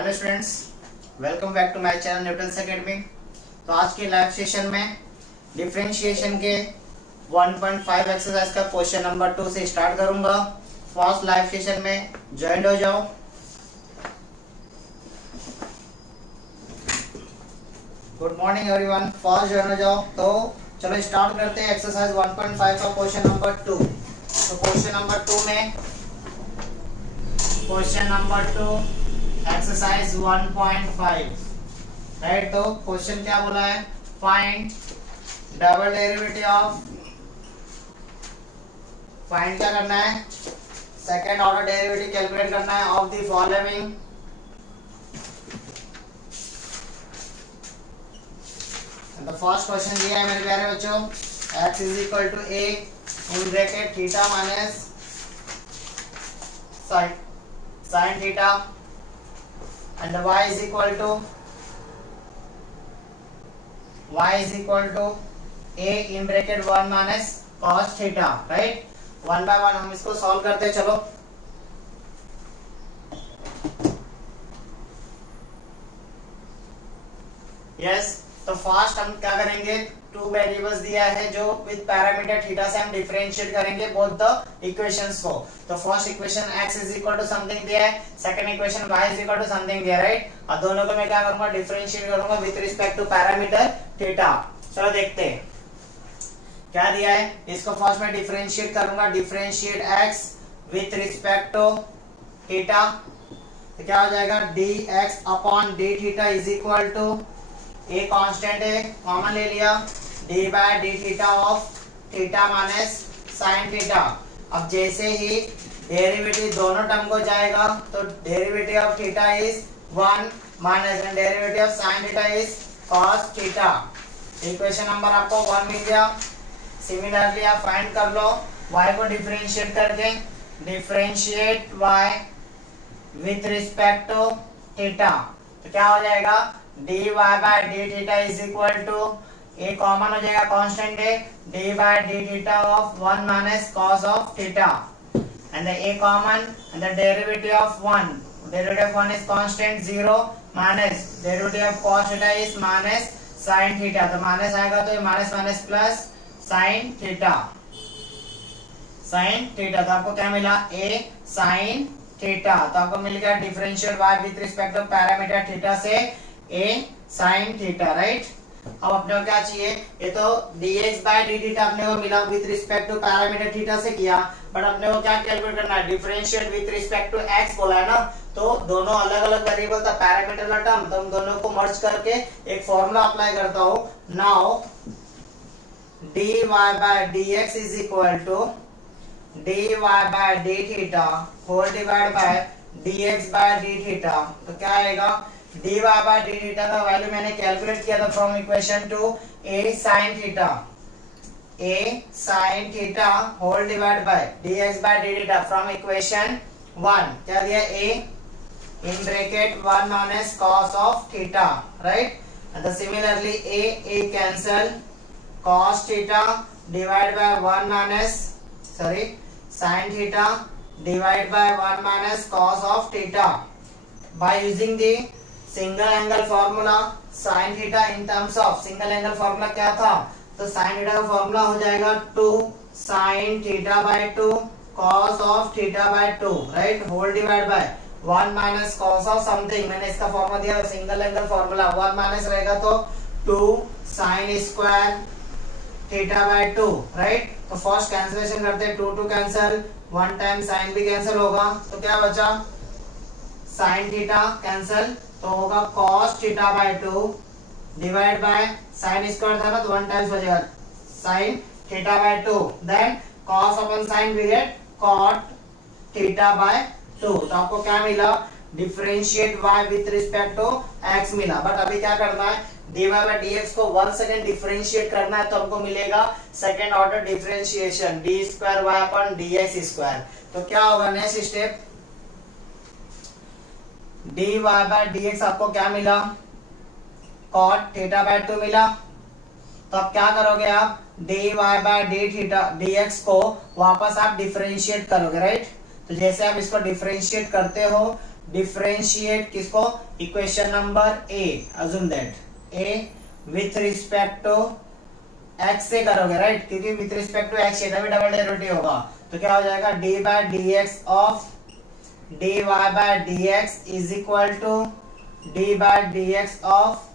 Hello students, welcome back to my channel Newton's academy. तो आज के लाइव सेशन में डिफरेंशिएशन के 1.5 एक्सरसाइज का क्वेश्चन नंबर 2 से स्टार्ट करूंगा। फर्स्ट लाइव सेशन में ज्वाइन हो जाओ। Good morning everyone, first join हो जाओ। तो चलो स्टार्ट करते हैं एक्सरसाइज 1.5 का क्वेश्चन नंबर 2। तो क्वेश्चन नंबर 2 में क्वेश्चन नंबर 2 एक्सरसाइज 1.5 राइट। तो क्वेश्चन क्या बोला है, find double derivative of, find क्या करना है, सेकंड ऑर्डर डेरिवेटिव कैलकुलेट करना है ऑफ द फॉलोइंग। तो फर्स्ट क्वेश्चन दिया है मेरे प्यारे बच्चों, x is equal to a in bracket theta minus sine theta and y is equal to a in bracket 1 minus cos theta, right। One by one हम इसको solve करते हैं। चलो यस, तो फर्स्ट हम क्या करेंगे, टू वेरिएबल्स दिया है जो विद पैरामीटर थीटा से हम डिफरेंशिएट करेंगे बोथ द इक्वेशंस को। तो first equation x is equal to something दिया है, second equation y is equal to something दिया है, राइट। और दोनों को मैं क्या करूंगा, डिफरेंशिएट करूंगा with respect to parameter theta. चलो देखते हैं क्या दिया है। इसको फर्स्ट में डिफरेंशिएट करूंगा, differentiate x with respect to theta. तो क्या हो जाएगा, dx upon d theta is equal to, a constant है कॉमन ले लिया, d by d theta of theta minus sine theta. अब जैसे ही डेरिवेटिव दोनों टर्म को जाएगा तो derivative of theta is 1 minus and derivative of sine theta is cos theta. Equation number आपको 1 मिल गया। सिमिलरली आप फाइंड कर लो y को डिफरेंशिएट करके, differentiate y with respect to theta. तो क्या हो जाएगा, dy by d theta is equal to, a common हो जाएगा कांस्टेंट है, d by d theta of 1 minus cos of theta and the a common and the derivative of 1, derivative of 1 is constant 0 minus derivative of cos theta is minus sin theta। तो minus आएगा तो ये minus minus plus sin theta, sin theta। तो आपको क्या मिला, a sin theta। तो आपको मिल गया differentiate y with respect to parameter theta से a sin थीटा, राइट। अब अपने को क्या चाहिए, ये तो dx बाय डी थीटा अपने को मिला with respect to parameter theta से किया, बट अपने को क्या कैलकुलेट करना है, differentiate with respect to x बोला है ना। तो दोनों अलग अलग वेरिएबल था, पैरामीटर का टर्म, तो हम दोनों को मर्ज करके एक फॉर्मूला अप्लाई करता हूं। Now dy bye dx is equal to dy by d theta whole divide by dx by d theta. तो क्या आएगा, dy बाय डी थीटा का वैल्यू मैंने कैलकुलेट किया था from equation two a sin theta, a sin theta whole divide by dx by d theta from equation 1। क्या दिया, a in bracket 1 minus cos of theta, right. And similarly a cancel, cos theta divide by 1 minus sin theta divide by 1 minus cos of theta. Bye using the single angle formula sin theta in terms of, single angle formula क्या था, तो sin theta का formula हो जाएगा 2 sin theta by 2 cos of theta by 2, right, whole divide by 1 minus cos of something. मैंने इसका formula दिया single angle formula, 1 minus रहेगा तो 2 sin square theta by 2, right. तो फर्स्ट कैंसिलेशन करते हैं, 2 कैंसिल, 1 टाइम sin भी कैंसिल होगा, तो क्या बचा, sin थीटा कैंसिल, तो होगा cos theta by 2 divide by sin square था ना, तो 1 टाइम्स बचेगा sin theta by 2, then cos अपन sin we get cot theta by 2। तो आपको क्या मिला, differentiate y with respect to x मिला। बट अभी क्या करना है, dy बाय dx को 1 सेकंड डिफरेंशिएट करना है, तो हमको मिलेगा second order differentiation d square y upon dx square. तो क्या होगा next step, dy bye dx आपको क्या मिला, cot थीटा बाय 2 मिला। तो अब क्या करोगे आप, dy by d theta dx को वापस आप डिफरेंशिएट करोगे, राइट। तो जैसे आप इसको डिफरेंशिएट करते हो डिफरेंशिएट किसको, equation number a, assume that a with respect to x से करोगे, राइट, क्योंकि विथ रिस्पेक्ट टू एक्स ये तभी डबल डेरिवेटिव होगा, तो क्या हो जाएगा d by D x of d Y by D x is equal to d by D x of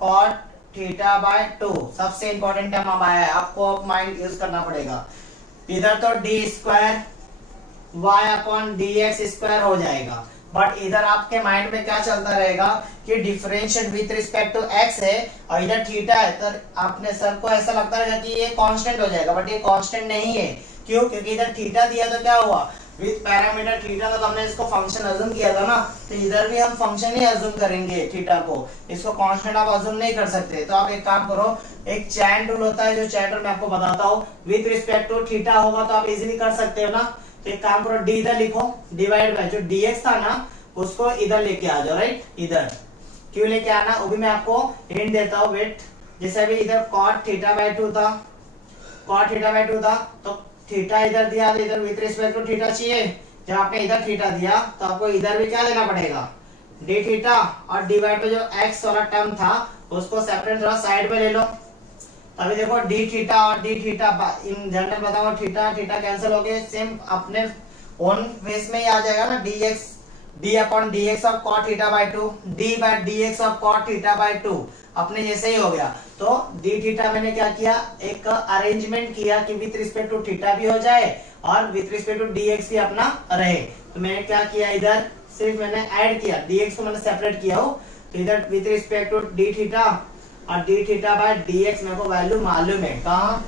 cot theta by 2। सबसे इंपॉर्टेंट टर्म अब आया है, आपको अब माइंड यूज करना पड़ेगा। इधर तो d square Y upon d x square हो जाएगा, बट इधर आपके माइंड में क्या चलता रहेगा कि differentiate with respect to x है और इधर थीटा है, तो आपने सर को ऐसा लगता रहेगा कि ये कांस्टेंट हो जाएगा, बट ये कांस्टेंट नहीं है। क्यों? क्योंकि इधर थीटा दिया तो क्या हुआ, विथ पैरामीटर थीटा, तो हमने इसको फंक्शन अज्यूम किया था ना, तो इधर भी हम फंक्शन ही अज्यूम करेंगे थीटा को, इसको कांस्टेंट आप अज्यूम नहीं कर सकते। तो आप एक काम करो, एक चैन रूल होता है, जो चैन रूल मैं आपको बताता हूँ, विथ रिस्पेक्ट टू थीटा होगा तो आप इजीली कर सकते हो ना। तो एक काम करो, डी इधर लिखो, डिवाइड बाय जो dx था ना उसको इधर लेके आ जाओ, राइट, इधर क्यों लेके आना वो भी मैं आपको हिंट देता हूँ, वेट। जैसे अभी इधर cot थीटा बाय 2 था, cot थीटा बाय 2 था, तो थीटा इधर दिया, तो इधर विथ रिस्पेक्ट टू थीटा चाहिए, जब आपने इधर थीटा दिया तो आपको इधर भी क्या देना पड़ेगा, डी थीटा, और डिवाइड पे जो x वाला टर्म था उसको सेपरेट थोड़ा साइड में ले लो। अभी देखो डी थीटा और डी थीटा इन जनरल बताओ, थीटा थीटा कैंसिल हो गए, सेम अपने ओन फेस में ही आ जाएगा ना, dx d upon dx of cot theta by 2, d by dx of cot theta by 2 अपने जैसे ही हो गया। तो d थीटा मैंने क्या किया, एक अरेंजमेंट किया कि विथ रिस्पेक्ट टू थीटा भी हो जाए और विथ रिस्पेक्ट टू dx भी अपना रहे। तो मैंने क्या किया, इधर सिर्फ मैंने ऐड किया, dx को मैंने सेपरेट किया हो, तो इधर with respect to d theta और d थीटा बाय dx मेरे को वैल्यू मालूम है, कहाँ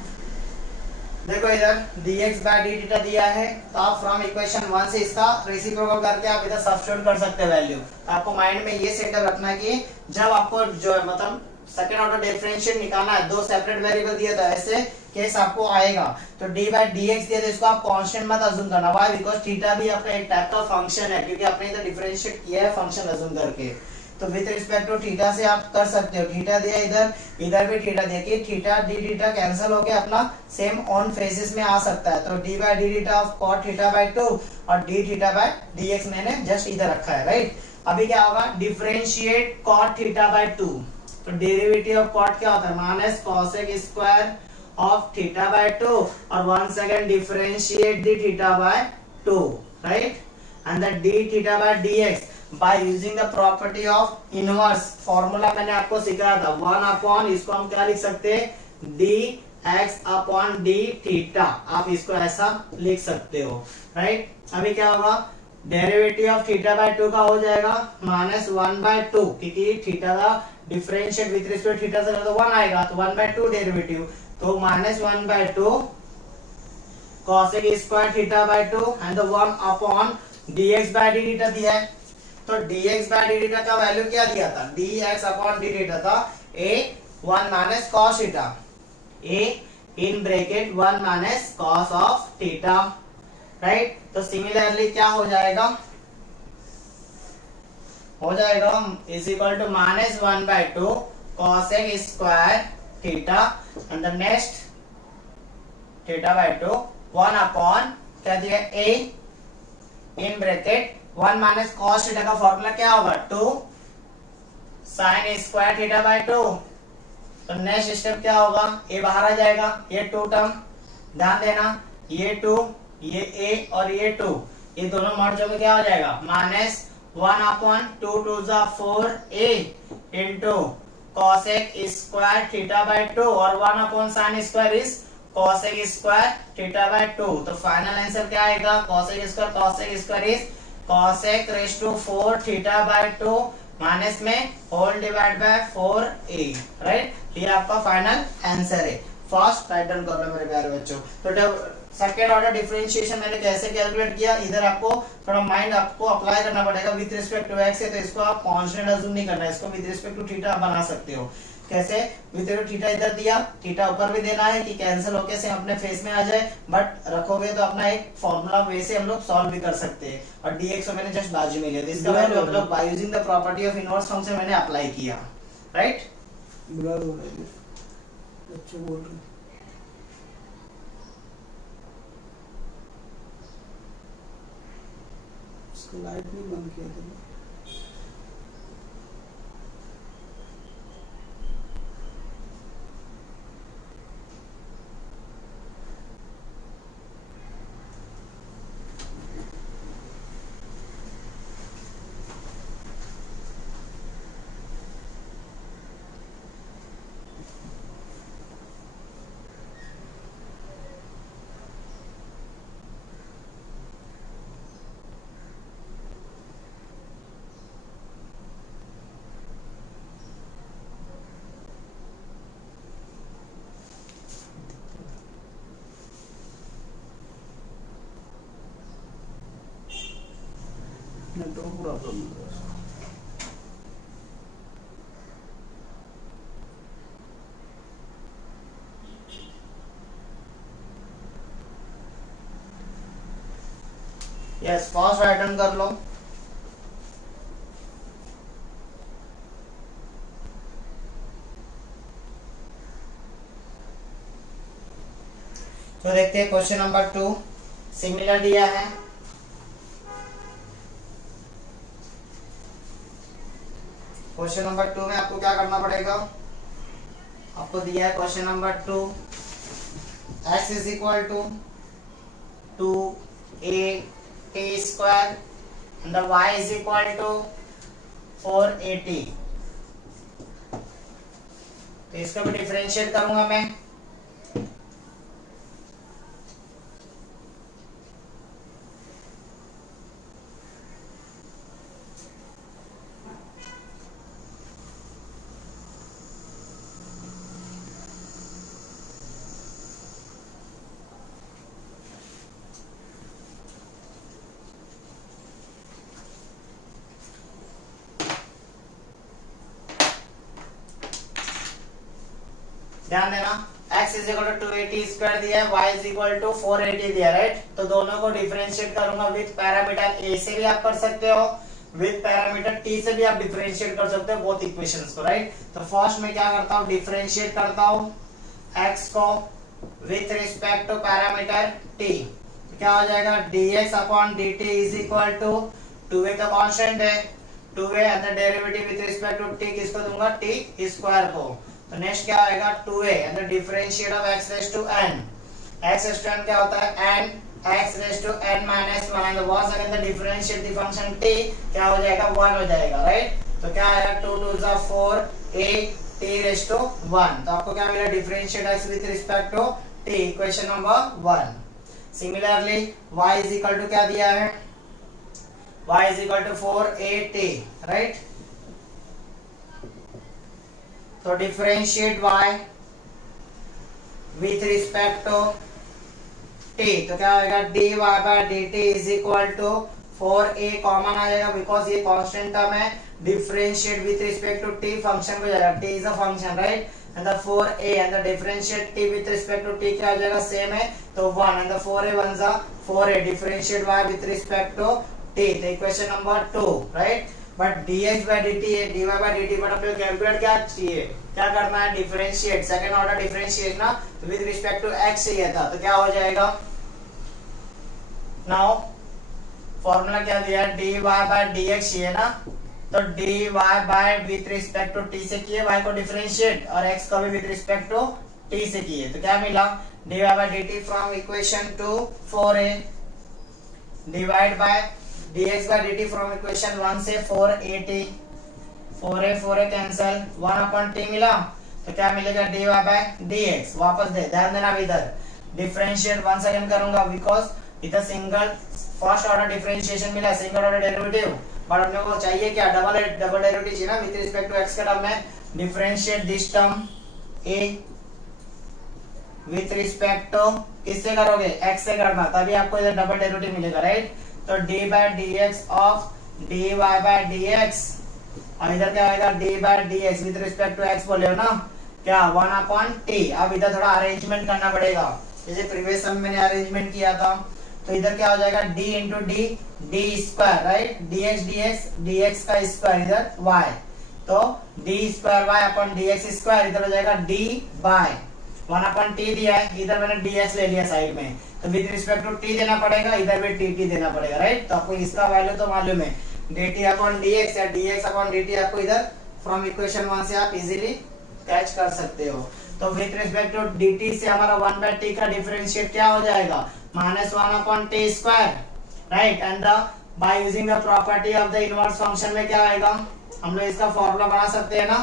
देखो इधर dx बाय d थीटा दिया है, तो आप फ्रॉम इक्वेशन 1 से इसका रेसिप्रोकल करके आप इधर सब्स्टिट्यूट कर सकते हैं वैल्यू। तो आपको माइंड में ये सेटअप रखना है कि जब आपको जो है मतलब सेकंड ऑर्डर डिफरेंशिएट निकालना है, दो सेपरेट वेरिएबल दिया था, ऐसे केस आपको आएगा, तो d बाय dx दिया, तो इसको आप कांस्टेंट मत अज्यूम करना, व्हाई, बिकॉज़ थीटा भी आपका एक टाइप का फंक्शन है, क्योंकि आपने इधर डिफरेंशिएट किया है फंक्शन अज्यूम करके। तो विद रिस्पेक्ट टू थीटा से आप कर सकते हो, थीटा दिया इधर, इधर भी थीटा दिया, कि थीटा डी थीटा कैंसिल होके अपना सेम ऑन फेसिस में आ सकता है। तो d by d theta of cot theta by 2 और डी थीटा बाय dx मैंने जस्ट इधर रखा है, राइट। अभी क्या होगा, डिफरेंशिएट cot थीटा बाय 2, तो डेरिवेटिव ऑफ cot क्या होता है, minus cosec square of theta by 2 और once again differentiate d theta by 2, right, and the d theta by dx by using the property of inverse, formula मैंने आपको सिखाया था, 1 upon, इसको हम क्या लिख सकते हैं, dx अपॉन d थीटा, आप इसको ऐसा लिख सकते हो, राइट। अभी क्या होगा, डेरिवेटिव ऑफ थीटा बाय 2 का हो जाएगा माइनस 1 बाय 2, क्योंकि थीटा का डिफरेंशिएट विथ रिस्पेक्ट थीटा से तो 1 आएगा, तो 1 बाय 2 डेरिवेटिव, तो minus 1 by 2 cosec square theta by 2 and the 1 upon dx by d theta दिया है। तो dx बाय d थीटा का वैल्यू क्या दिया था, dx अपॉन d थीटा था a 1 minus cos theta, a in bracket 1 minus cos of theta, right. तो similarly क्या हो जाएगा, is equal to minus 1 by 2 cosec square theta and the next theta by 2 1 upon क्या दिया, a in bracket 1 minus cos theta का formula क्या होगा, 2 sin square theta by 2। तो नेक्स्ट स्टेप क्या होगा, a बाहर आ जाएगा, ये 2 टर्म ध्यान देना, ये 2, ये a और ये 2, ये दोनों मर्ज होकर क्या हो जाएगा, माइनस 1 अपॉन 2 2 जा 4a इनटू cosec स्क्वायर थीटा बाय 2 और 1 upon sin square is cosec square theta by 2। तो फाइनल आंसर क्या आएगा, cosec square is cosec raise to 4 theta by 2 minus में whole divide by 4a, right. ये आपका final answer है। First right down कर लो मेरे प्यारे बच्चों। तो सेकेंड ऑर्डर डिफरेंशिएशन मैंने कैसे कैलकुलेट किया, इधर आपको थोड़ा माइंड आपको अप्लाई करना पड़ेगा। विद रिस्पेक्ट टू x है तो इसको आप कांस्टेंट अज्यूम नहीं करना है, इसको विद रिस्पेक्ट टू थीटा बना सकते हो। कैसे, विद रिस्पेक्ट टू थीटा इधर दिया, थीटा ऊपर भी देना है कि कैंसिल होके से अपने फेस में आ जाए, बट रखोगे तो अपना एक फॉर्मूला वे से हम लोग सॉल्व भी कर सकते हैं। और dx को मैंने जस्ट बाजू में लिया, तो इसका वैल्यू हम लोग bye using the property of inverse function मैंने अप्लाई किया, राइट। बच्चे बोल रहे हैं इसका लाइट नहीं बंद किया था। नेटवर्क प्रॉब्लम है। यस फर्स्ट राइट कर लो। तो देखते हैं क्वेश्चन नंबर 2 सिमिलर दिया है। क्वेश्चन नंबर 2 में आपको क्या करना पड़ेगा, आपको दिया है question number 2 x is equal to 2at square and y is equal to 4at। तो इसको भी डिफरेंशिएट करूंगा मैं। ध्यान देना x is equal to 280 square दिया है, y इज इक्वल टू 480 दिया, राइट। तो दोनों को डिफरेंशिएट करूंगा विद पैरामीटर a से भी आप कर सकते हो, विद पैरामीटर t से भी आप डिफरेंशिएट कर सकते हो बोथ इक्वेशंस को, राइट। तो फर्स्ट में क्या करता हूं, डिफरेंशिएट करता हूं x को with respect to parameter t। तो क्या हो जाएगा dx upon dt is equal to 2a तो कांस्टेंट है, 2a and the derivative with respect to t किसको दूंगा, t स्क्वायर को। तो नेक्स्ट क्या आएगा 2a and the differentiate of x raise to n। x raise to n क्या होता है n x raise to n minus 1 and was again the differentiate the function t क्या हो जाएगा 1 हो जाएगा, राइट। तो क्या आएगा 2 2 जा 4 a t रेज़ टू 1। तो आपको क्या मिला differentiate x with respect to t, equation number 1। Similarly y is equal to क्या दिया है, y is equal to 4at, right. तो differentiate y with respect to t। तो क्या होगा dy by dt is equal to 4a common आ जाएगा because ये कांस्टेंट टर्म है। Differentiate with respect to t function को जाएगा, t is a function, right. And the 4a and the differentiate t with respect to t क्या हो जाएगा same है, तो 1 एंड द 4a 1 जा 4a differentiate y with respect to t। तो equation number 2, right. But dx by dt है, dy by dt, but अपने calculate क्या चाहिए, क्या करना है डिफरेंशिएट, सेकंड ऑर्डर डिफरेंशिएट ना, तो विद रिस्पेक्ट टू x चाहिए था। तो क्या हो जाएगा नाउ फॉर्मूला क्या दिया है dy by dx चाहिए ना, तो dy by with respect to t से किए y को डिफरेंशिएट और x को भी विद रिस्पेक्ट टू t से किए। तो क्या मिला dy by dt from equation 2 4a divide by dx by dt from equation 1 से 4at, 4a कैंसिल 1 अपॉन t मिला। तो क्या मिलेगा dy by dx, वापस दे ध्यान देना इधर डिफरेंशिएट 1 सेकंड करूंगा बिकॉज इधर सिंगल फर्स्ट ऑर्डर डिफरेंशिएशन मिला, सिंगल ऑर्डर डेरिवेटिव, बट अपने को चाहिए क्या डबल डेरिवेटिव चाहिए ना विद रिस्पेक्ट टू x के टर्म में। Differentiate this term a with respect to किससे करोगे x से करना, तभी आपको इधर डबल डेरिवेटिव मिलेगा, राइट। तो d by dx of dy by dx और इधर क्या आएगा d by dx with respect to x बोले हो ना, क्या 1 अपॉन t। अब इधर थोड़ा अरेंजमेंट करना पड़ेगा, जैसे प्रीवियस सम में मैंने अरेंजमेंट किया था। तो इधर क्या हो जाएगा d into D D square, right, dx का स्क्वायर इधर y, तो d square y upon dx square इधर हो जाएगा d बाय 1/t दिया है, इधर मैंने dx ले लिया साइड में, तो विद रिस्पेक्ट टू t देना पड़ेगा, इधर भी dt देना पड़ेगा, राइट। तो आपको इसका वैल्यू तो मालूम है, dt/dx या dx/dt आपको इधर फ्रॉम इक्वेशन 1 से आप इजीली कैच कर सकते हो। तो विद रिस्पेक्ट टू dt से हमारा 1/t का डिफरेंशिएट क्या हो जाएगा, -1/t², right. And by using the property of the inverse function में क्या आएगा, हम लोग इसका फॉर्मूला बना सकते हैं ना,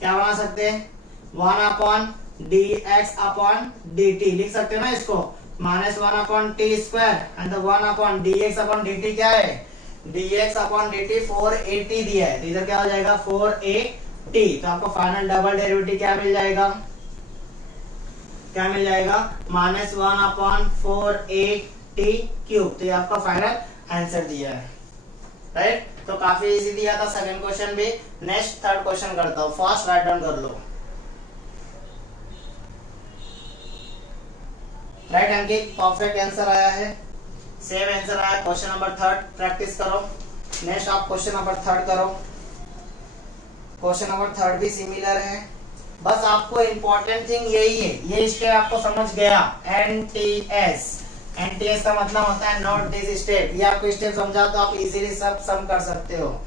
क्या बना सकते हैं, 1/dx/dt लिख सकते हैं ना इसको, -1/t² एंड 1/dx/dt क्या है, dx/dt 4at दिया है, तो इधर क्या हो जाएगा 4at। तो आपको फाइनल डबल डेरिवेटिव क्या मिल जाएगा, क्या मिल जाएगा, -1/4at³। तो ये आपका फाइनल आंसर दिया है, राइट। तो काफी इजी दिया था सेकंड क्वेश्चन भी। नेक्स्ट थर्ड क्वेश्चन करता हूँ, फास्ट राइट डाउन कर लो। राइट अंकित, परफेक्ट आंसर आया है, सेम आंसर आया। क्वेश्चन नंबर थर्ड प्रैक्टिस करो। नेक्स्ट आप क्वेश्चन नंबर थर्ड करो। क्वेश्चन नंबर थर्ड भी सिमिलर है, बस आपको इंपॉर्टेंट थिंग यही है, ये स्टेप आपको समझ गया, एनटीएस। एनटीएस का मतलब होता है नोट दिस स्टेप। ये आपको स्टेप समझा तो आप इजीली सब सम कर सकते हो।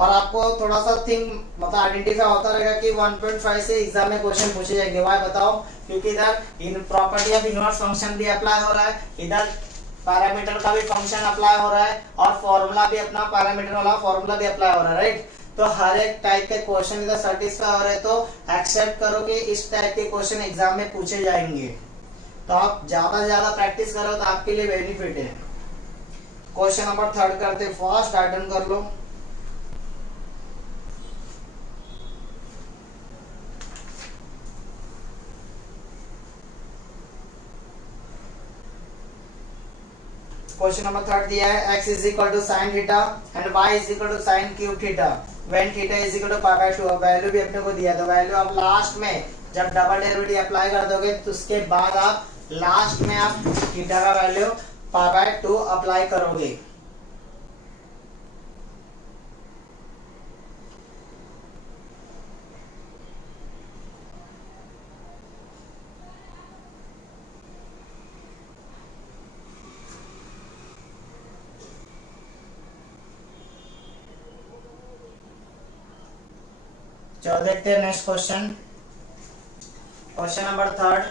और आपको थोड़ा सा थिंग मतलब आइडेंटिफाई होता रहेगा कि 1.5 से एग्जाम में क्वेश्चन पूछे जाएंगे। वाई बताओ, क्योंकि इधर in property of inverse function भी अप्लाई हो रहा है, इधर पैरामीटर का भी फंक्शन अप्लाई हो रहा है, और फॉर्मूला भी अपना पैरामीटर वाला फॉर्मूला भी अप्लाई हो रहा है, राइट। तो हर एक टाइप के क्वेश्चन इधर सेटिस्फाई हो रहे हैं, तो एक्सेप्ट करो कि इस टाइप के क्वेश्चन एग्जाम में पूछे जाएंगे। तो आप ज्यादा से ज्यादा प्रैक्टिस करो तो आपके लिए बेनिफिट है। क्वेश्चन नंबर थर्ड करते, फास्ट अटेंड कर लो। क्वेश्चन नंबर थर्ड दिया है, x is equal to sine theta and y is equal to sine cube theta when theta is equal to π/2। Value भी अपने को दिया, तो वैल्यू आप लास्ट में जब डबल डेरिवेटिव अप्लाई कर दोगे तो उसके बाद आप लास्ट में आप थीटा का वैल्यू π/2 अप्लाई करोगे। चलो देखते हैं next question. Question number third,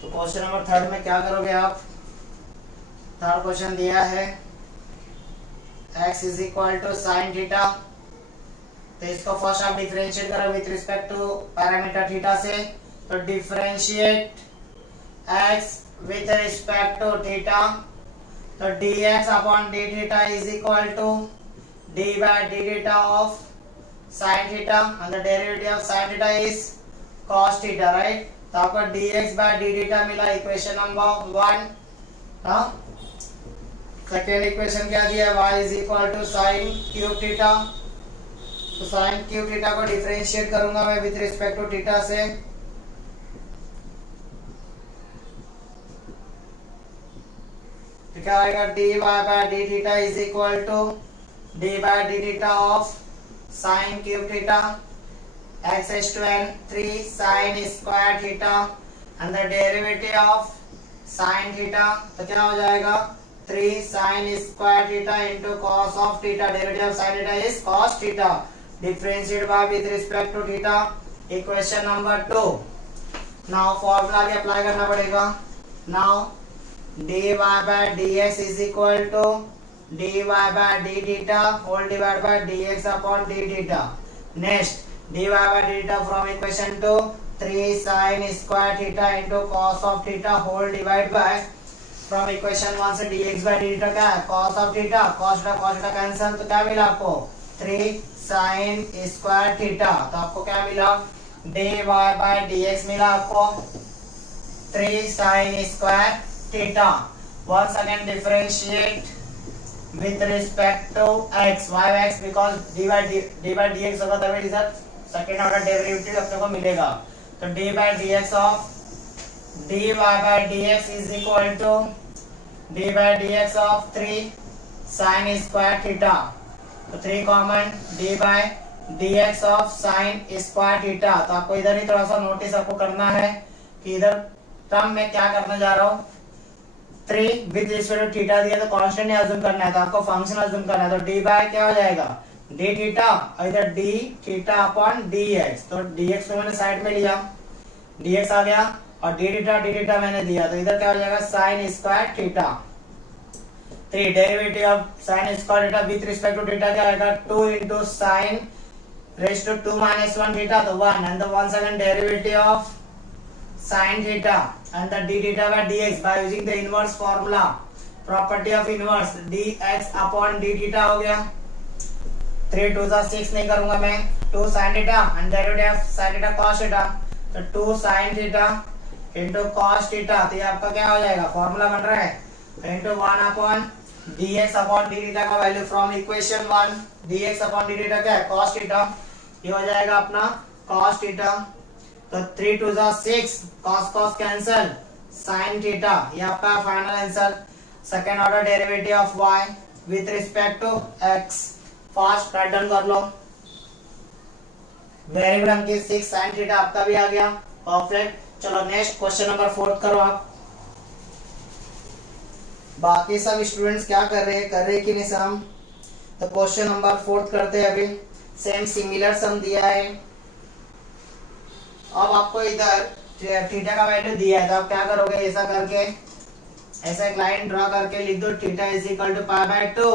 तो क्वेश्चन नंबर थर्ड में क्या करोगे आप, थर्ड क्वेश्चन दिया है x is equal to sine theta, तो इसको फर्स्ट आप डिफरेंशिएट करो with respect to parameter theta से। तो differentiate x with respect to theta, तो dx upon d theta is equal to d by d theta of sin theta and the derivative of sin theta is cos theta, right। तो आपको dx by d theta मिला equation number 1। हाँ, second equation क्या दिया, y is equal to sin cube theta, तो sin cube theta को differentiate करूंगा मैं विथ रिस्पेक्ट टू थीटा से। क्या आएगा, dy by d theta is equal to d by d theta of sin cube theta x is to n 3 sin square theta and the derivative of sin theta, तो क्या हो जाएगा 3 sin square theta into cos of theta, derivative of sin theta is cos theta, differentiate by with respect to theta, equation number 2। now formula भी apply करना पड़ेगा। now dy by dx is equal to dy by d theta whole divided by dx upon d theta। next dy by d theta from equation 2 3 sin square theta into cos of theta whole divided by, from equation 1 से dx by d theta क्या है, cos of theta, cos theta cancel, तो क्या मिला आपको 3 sin square theta। तो आपको क्या मिला, dy by dx मिला आपको 3 sin square theta। once again differentiate with respect to x, y x, because d by dx होगा तभी इधर सेकेंड ऑर्डर डेरिवेटिव अपने को मिलेगा। तो d by dx of dy by dx is equal to d by dx of 3 sin square theta तो 3 common d by D x of sine square theta. तो आपको इधर ही थोड़ा सा नोटिस आपको करना है कि इधर टर्म में क्या करने जा रहा हूँ, 3 विद रिस्पेक्ट टू थीटा दिया तो कांस्टेंट अज्यूम करना है, तो आपको फंक्शन अज्यूम करना है। तो डी बाय क्या हो जाएगा, डी थीटा, और इधर D theta upon d x. तो डी एक्स को मैंने साइड में लिया, डी एक्स आ गया, और डी थीटा मैंने दिया, तो इधर क्या हो जाएगा sine square theta. 3 derivative of sine square theta with respect to theta क्या आएगा, 2 into sine raise to 2 minus 1 theta, तो 1, and the 1 second derivative of sin theta and the d theta by dx by using the inverse formula, property of inverse, dx upon d theta हो गया। 3 2 6 नहीं करूंगा मैं, 2 sin theta and derivative of sin theta cos theta, तो 2 sin theta into cos theta, तो ये आपका क्या हो जाएगा, फॉर्मूला बन रहा है into 1 upon dx upon d theta का value from equation 1, dx upon d theta क्या है cos theta, ये हो जाएगा अपना cos theta। तो 3 2 6, cos cos cancel, sin theta, ये आपका final answer. Second order derivative of y with respect to x, fast pattern कर लो। Very good Ankit, 6 sin theta आपका भी आ गया, परफेक्ट। चलो नेक्स्ट क्वेश्चन नंबर 4 करो आप। बाकी सब स्टूडेंट्स क्या कर रहे हैं कि नहीं सम। तो क्वेश्चन नंबर 4 करते हैं अभी, सेम सिमिलर सम दिया है। अब आपको इधर थीटा का वैल्यू दिया है, तो आप क्या करोगे, ऐसा करके ऐसा एक लाइन ड्रॉ करके लिख दो theta is equal to pi by 2।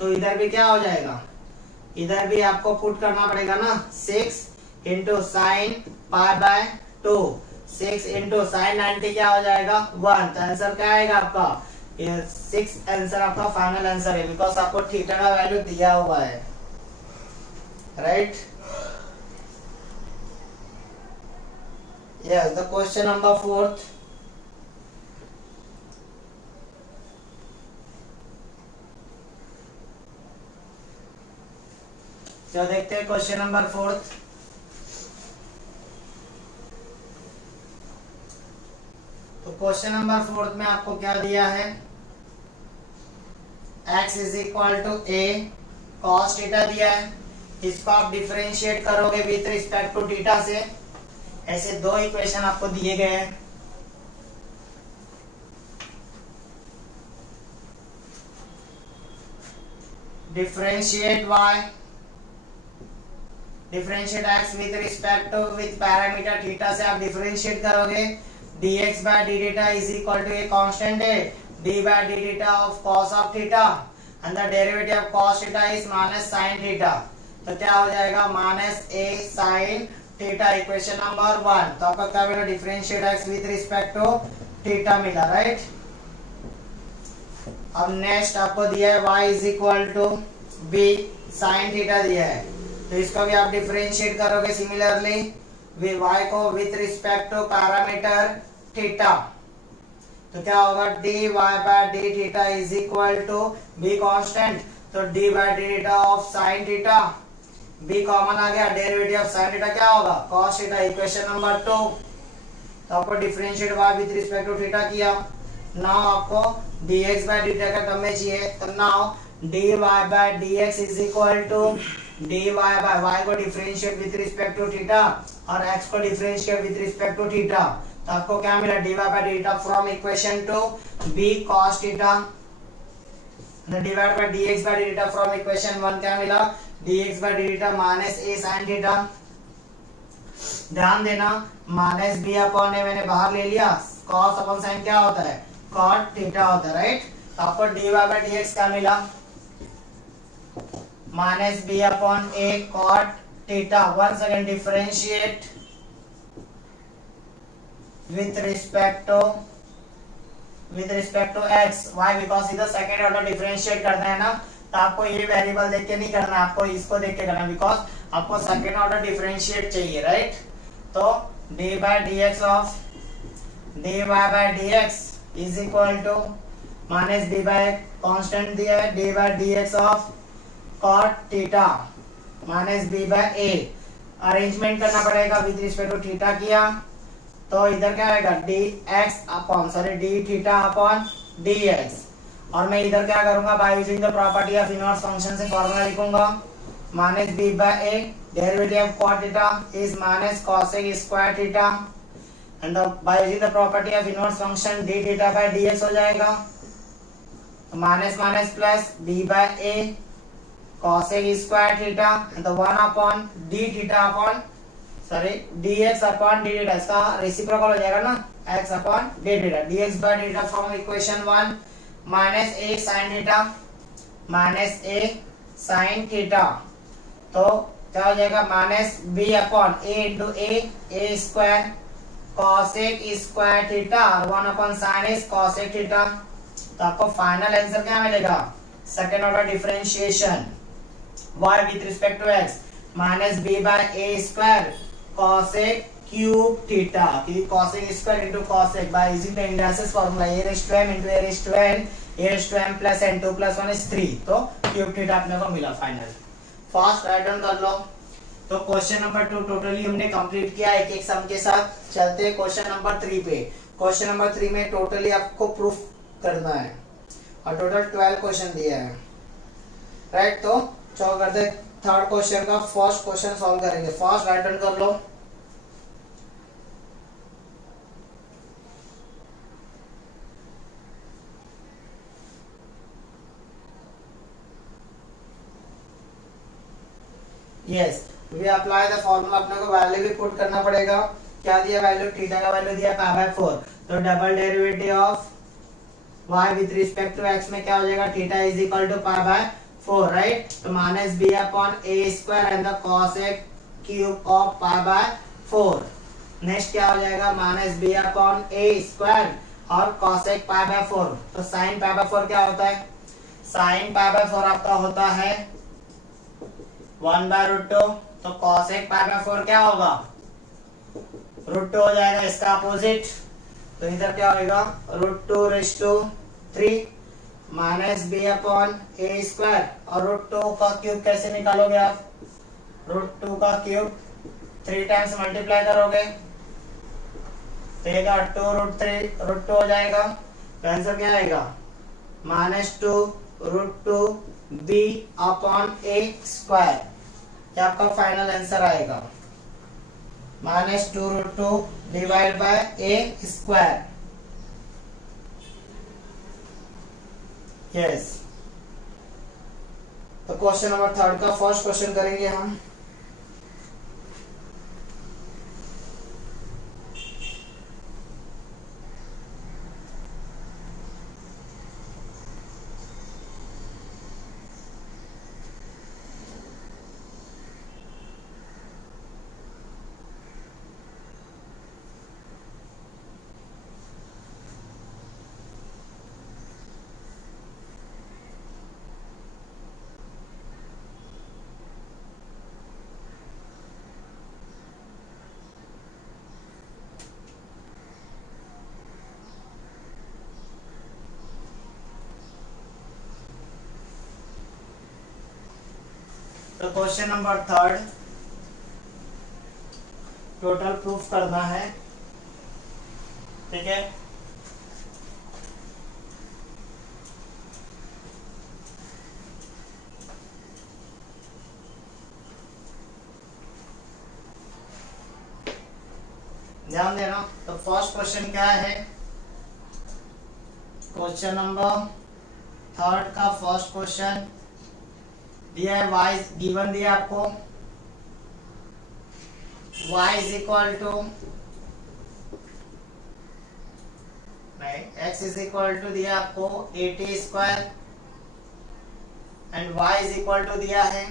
तो इधर भी क्या हो जाएगा, इधर भी आपको पुट करना पड़ेगा ना, 6 into sine pi by 2, 6 into sine 90 क्या हो जाएगा 1। तो आंसर क्या आएगा आपका, ये 6 आंसर आपका फाइनल आंसर है, बिकॉज आपको थीटा का वैल्यू दिया हुआ है, right. Yes, the question number 4th. चलो देखते हैं क्वेश्चन नंबर 4th। तो क्वेश्चन नंबर 4th में आपको क्या दिया है, x is equal to a cos theta दिया है, इसको आप डिफरेंशिएट करोगे विथ रिस्पेक्ट टू थीटा से। ऐसे 2 इक्वेशन आपको दिए गए हैं, differentiate y, differentiate x with respect to with parameter theta से आप डिफरेंशिएट करोगे, dx by d theta is equal to a constant है, d by d theta of cos of theta and the derivative of cos theta is minus sin theta। तो क्या हो जाएगा, minus a sin theta, equation number 1। तो आपका क्या मिला, differentiate x with respect to theta मिला, राइट। अब नेक्स्ट आपको दिया है y is equal to b sin theta दिया है, तो इसको भी आप डिफरेंशिएट करोगे सिमिलरली, y को with respect to parameter theta. तो क्या होगा, dy by d theta is equal to b constant, तो d by d theta of sin theta, b common आ गया, डेरिवेटिव ऑफ sin थीटा क्या होगा cos थीटा, इक्वेशन नंबर 2। तो आपको differentiate y with respect to theta किया, now आपको dx by dt का term में चाहिए, तो now dy by dx is equal to dy by y को differentiate with respect to theta और x को differentiate with respect to theta. तो आपको क्या मिला, dy by dt from equation 2 b cos theta, divide by dx by dt from equation 1 क्या मिला, dx by dt minus a sin theta. ध्यान देना, माइनस b अपॉन a मैंने बाहर ले लिया, cos अपॉन sin क्या होता है cot थीटा होता है, राइट। तो आपको dy by dx क्या मिला, minus b upon a cot theta. One second, differentiate with respect to x y, because इधर सेकंड ऑर्डर डिफरेंशिएट करना है ना, तो आपको ये वेरिएबल देख के नहीं करना, आपको इसको देख के करना, बिकॉज आपको सेकंड ऑर्डर डिफरेंशिएट चाहिए, राइट। तो dy by dx of dy by dx is equal to minus dy by constant दिया है, dy by dx of cot theta minus b by a। Arrangement करना पड़ेगा विद रिस्पेक्ट टू थीटा किया, तो इधर क्या आएगा d थीटा अपॉन dx। और मैं इधर क्या करूंगा, by using the property of inverse function से फॉर्मूला लिखूंगा minus b by a derivative of cot theta is minus cosec square theta and by using the property of inverse function d theta by dx हो जाएगा, minus minus plus b by a cosec square theta and 1 upon d theta upon sorry dx upon d theta, इसका reciprocal हो जाएगा ना, x upon d theta, dx by d theta from equation 1 minus a sin theta minus a sin theta, तो क्या हो जाएगा minus b upon a into a square cosec square theta और 1 upon sin is cosec theta. तो आपको final answer क्या मिलेगा, second order differentiation y with respect to x minus b by a square cosec cube theta, क्योंकि cosec square into cosec by using the indices formula a raised to m into a raised to n a raised to m plus n 2 plus 1 is 3, तो cube theta अपने को मिला final. Fast write down कर लो। तो question number 2 totally हमने complete किया एक एक सम के साथ। चलते हैं क्वेश्चन नंबर 3 पे। क्वेश्चन नंबर 3 में टोटली आपको प्रूफ करना है और टोटल 12 क्वेश्चन दिया है, राइट। तो चलो करते थर्ड क्वेश्चन का फर्स्ट क्वेश्चन सॉल्व करेंगे। फास्ट राइट डाउन कर लो। Yes we apply the formula, अपने को वैल्यू भी पुट करना पड़ेगा। क्या दिया वैल्यू, थीटा का वैल्यू दिया π/4, तो double derivative of y with respect to x में क्या हो जाएगा, theta is equal to π/4, right. तो minus b upon a square and the cosec cube of π/4। Next क्या हो जाएगा, minus b upon a square और cosec π/4। तो sin π/4 क्या होता है, sin π/4 आपका होता है 1/√2, तो cosec π/4 क्या होगा, √2 हो जाएगा, इसका अपोजिट। तो इधर क्या होगा, √2⁻³ minus b upon a square और √2 का क्यूब कैसे निकालोगे आप, √2 का क्यूब 3 टाइम्स मल्टीप्लाई करोगे तो ये 2√3 हो जाएगा। तो आंसर क्या आएगा, -2√2b अपॉन a स्क्वायर, ये आपका फाइनल आंसर आएगा, -2√2 divide by a square. Yes, तो क्वेश्चन नंबर 3 का फर्स्ट क्वेश्चन करेंगे हम। तो क्वेश्चन नंबर 3 टोटल प्रूफ करना है, ठीक है। ध्यान देना। तो फर्स्ट क्वेश्चन क्या है, क्वेश्चन नंबर 3 का फर्स्ट क्वेश्चन दिया है, y गिवन दिया आपको, y is equal to x is equal to दिया आपको 80 square and y is equal to दिया है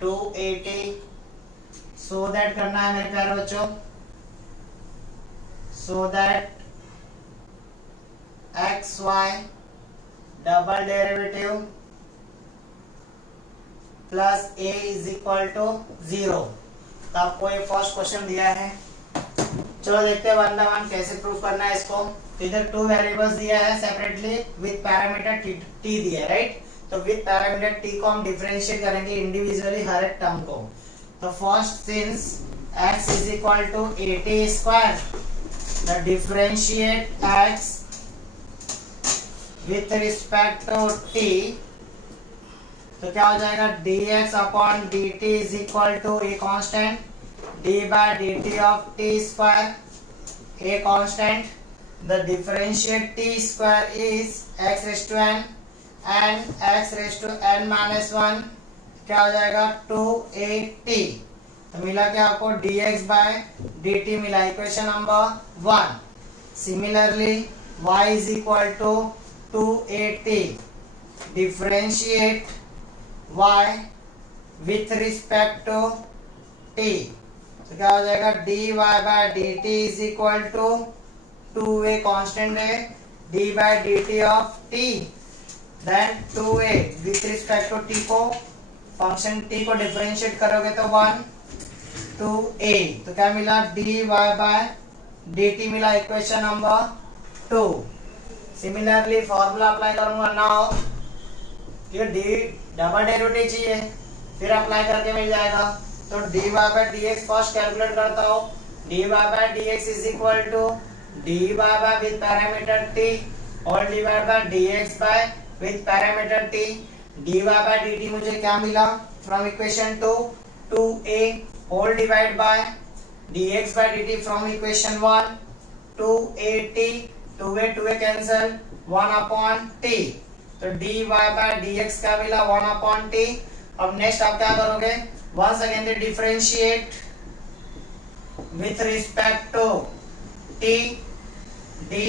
280। सो दैट करना है मेरे प्यारे बच्चों, so that x y double derivative plus a is equal to 0। तो आपको ये फर्स्ट क्वेश्चन दिया है। चलो देखते हैं 1 बाय 1 कैसे प्रूफ करना है इसको। तो इधर 2 वेरिएबल्स दिया है सेपरेटली विद पैरामीटर t दिया है, राइट। तो विद पैरामीटर t को हम डिफरेंशिएट करेंगे इंडिविजुअली हर एक टर्म को। तो first since x is equal to 80 square, the differentiate x with respect to t, तो क्या हो जाएगा dx upon dt is equal to a constant d बाय dt ऑफ t square, a constant, the differentiate t square is x raised to n and x raised to n minus 1 क्या हो जाएगा 2at, तो मिला क्या आपको dx by dt मिला equation number 1. Similarly y is equal to 2at, differentiate y with respect to t, तो क्या हो जाएगा dy by dt is equal to 2a constant है d by dt ऑफ t, then 2a with respect to t को function t को differentiate करोगे तो 1 2a, तो क्या मिला dy by dt मिला equation number 2. Similarly formula apply करूंगा नाउ, ये d डबल डेरिवेटिव चाहिए फिर अप्लाई करके मिल जाएगा, तो dy by dx first calculate करता हूँ. dy by dx is equal to dy by with parameter t और डिवाइड बाय dx बाय with parameter t. dy by dt मुझे क्या मिला from equation 2 2a whole divide by dx by dt from equation 1 2at, 2a cancel 1 अपॉन t, तो dy by dx का मिला 1 अपॉन t. अब नेक्स्ट आप क्या करोगे, once again they differentiate with respect to t, d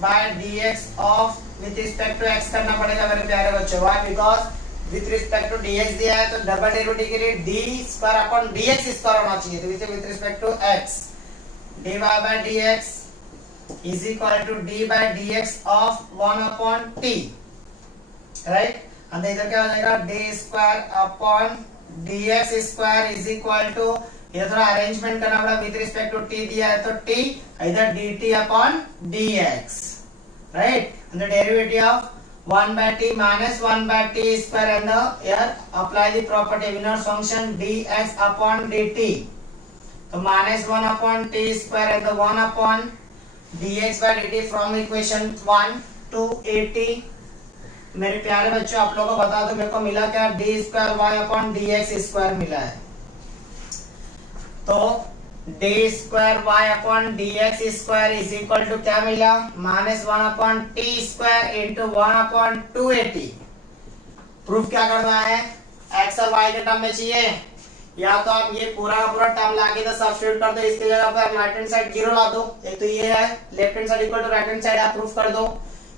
by dx of with respect to x करना पड़ेगा मेरे प्यारे बच्चों. why? because with respect to dx दिया है तो डबल डेरिवेटिव के लिए d square upon dx square होना चाहिए, तो with respect to x dy by dx is equal to d by dx of 1 upon t, right? and इधर क्या हो जाएगा d square upon dx square is equal to, ये थोड़ा arrangement करना पड़ा, विद रिस्पेक्ट टू t दिया है तो t, इधर dt upon dx, right? And the derivative of 1 by t minus 1 by t square and the here apply the property inverse function dx upon dt, तो minus 1 upon t square and the 1 upon dx by dt from equation 1 to 80. मेरे प्यारे बच्चों आप लोगों को बता दो मेरे को मिला क्या, d square Y upon d x square मिला है, तो d square Y upon d x square is equal to क्या मिला minus 1 upon t square into 1 upon 280. Proof क्या करना है, एक्स और वाई के टर्म में चाहिए, या तो आप ये पूरा का पूरा टर्म लाके तो सब्स्टिट्यूट कर दो, इसकी जगह पर राइट हैंड साइड 0 ला दो, एक तो ये है left hand side equal to right hand side आप प्रूफ कर दो,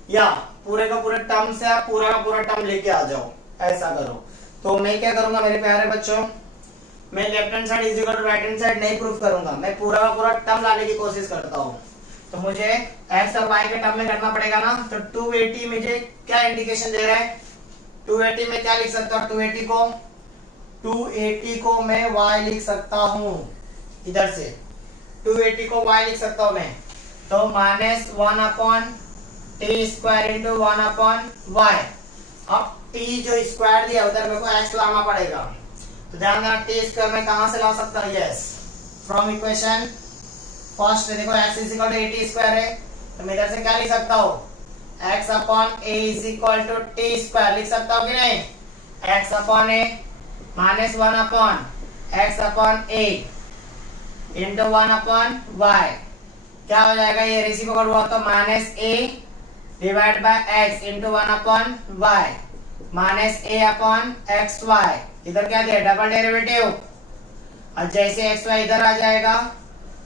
या पूरे का पूरे टर्म से आप पूरा का पूरा टर्म लेके आ जाओ, ऐसा करो. तो मैं क्या करूंगा मेरे प्यारे बच्चों, मैं left hand side is equal to right hand side नहीं प्रूफ करूंगा, मैं पूरा का पूरा टर्म लाने की कोशिश करता हूं. तो मुझे एक्स और वाई के टर्म में करना पड़ेगा ना, तो 280 मुझे क्या इंडिकेशन दे रहा है, 280 में क्या लिख सकता हूं, 280 को मैं y लिख सकता हूं, इधर से 280 को y लिख सकता हूं मैं, तो minus 1 upon t square into 1 upon y. अब t जो स्क्वायर दिया उधर मेरे को x लाना पड़ेगा, तो ध्यान देना टी स्क्वायर में कहां से ला सकता हूं, यस फ्रॉम इक्वेशन फर्स्ट. देखो x is equal to 80 square है, तो मैं इधर से क्या लिख सकता हूं, x upon a is equal to t square लिख सकता हूं कि नहीं, x upon a minus 1 upon x upon a into 1 upon y. क्या हो जाएगा, ये रेसिप्रोकल हुआ तो minus a divide by x into 1 upon y minus a upon x y. इधर क्या दिया डबल डेरिवेटिव, और जैसे एक्स वाई इधर आ जाएगा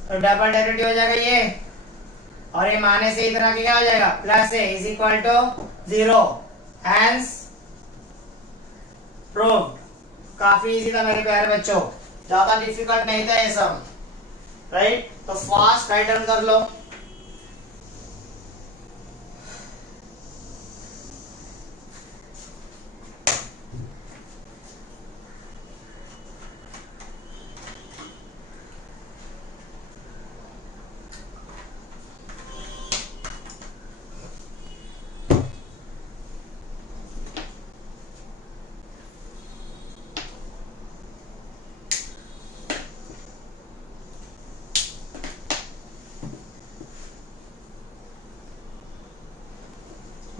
तो डबल डेरिवेटिव हो जाएगा ये, और ये माइनस ए इधर आके क्या हो जाएगा plus a is equal to 0. Hence proved. काफी इजी था मेरे प्यारे बच्चों, ज्यादा डिफिकल्ट नहीं था ये सब, राइट? तो फास्ट राइट डन कर लो.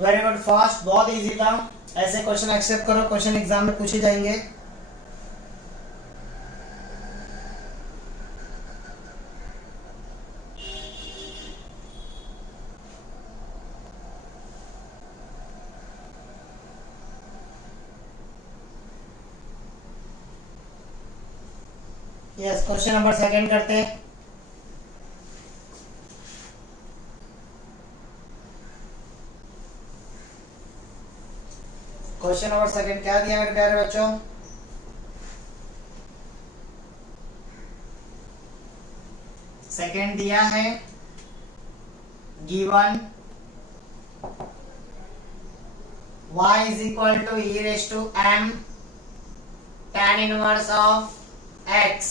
वेरी गुड, फास्ट, बहुत इजी था। ऐसे क्वेश्चन एक्सेप्ट करो, क्वेश्चन एग्जाम में पूछे जाएंगे। यस, क्वेश्चन नंबर सेकंड करते हैं। क्वेश्चन नंबर सेकंड क्या दिया मेरे प्यारे बच्चों? सेकंड दिया है given y is equal to e raised to m tan inverse of x,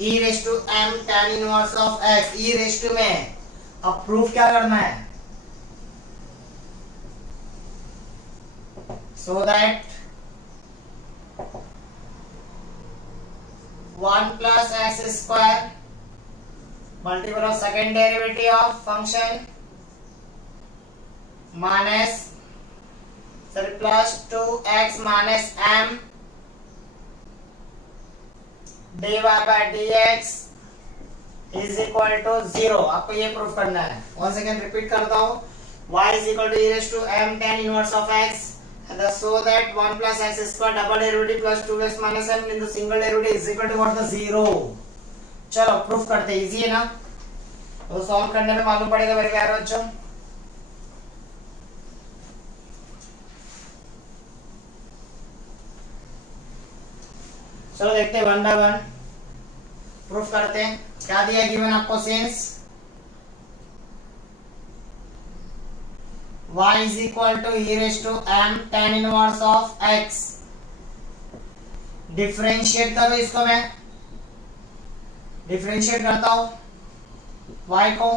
e raised to m tan inverse of x, e raised to में अब प्रूफ क्या करना है? So that 1 plus x square multiple of second derivative of function minus plus 2x minus m dy by dx is equal to 0। आपको ये proof करना है। One second repeat करता हूँ। y is equal to e raised to m tan inverse of x and so that 1 plus x square double derivative plus 2x minus m into single derivative is equal to what? The 0। चलो proof करते हैं, easy है ना? तो solve करने में मालूम पड़ेगा मेरे प्यारे बच्चों। चलो देखते हैं वन बाय वन प्रूफ करते हैं। क्या दिया गिवन आपको? Since y is equal to e raised to m tan inverse of x, differentiate करो इसको, मैं डिफरेंशिएट करता हूं y को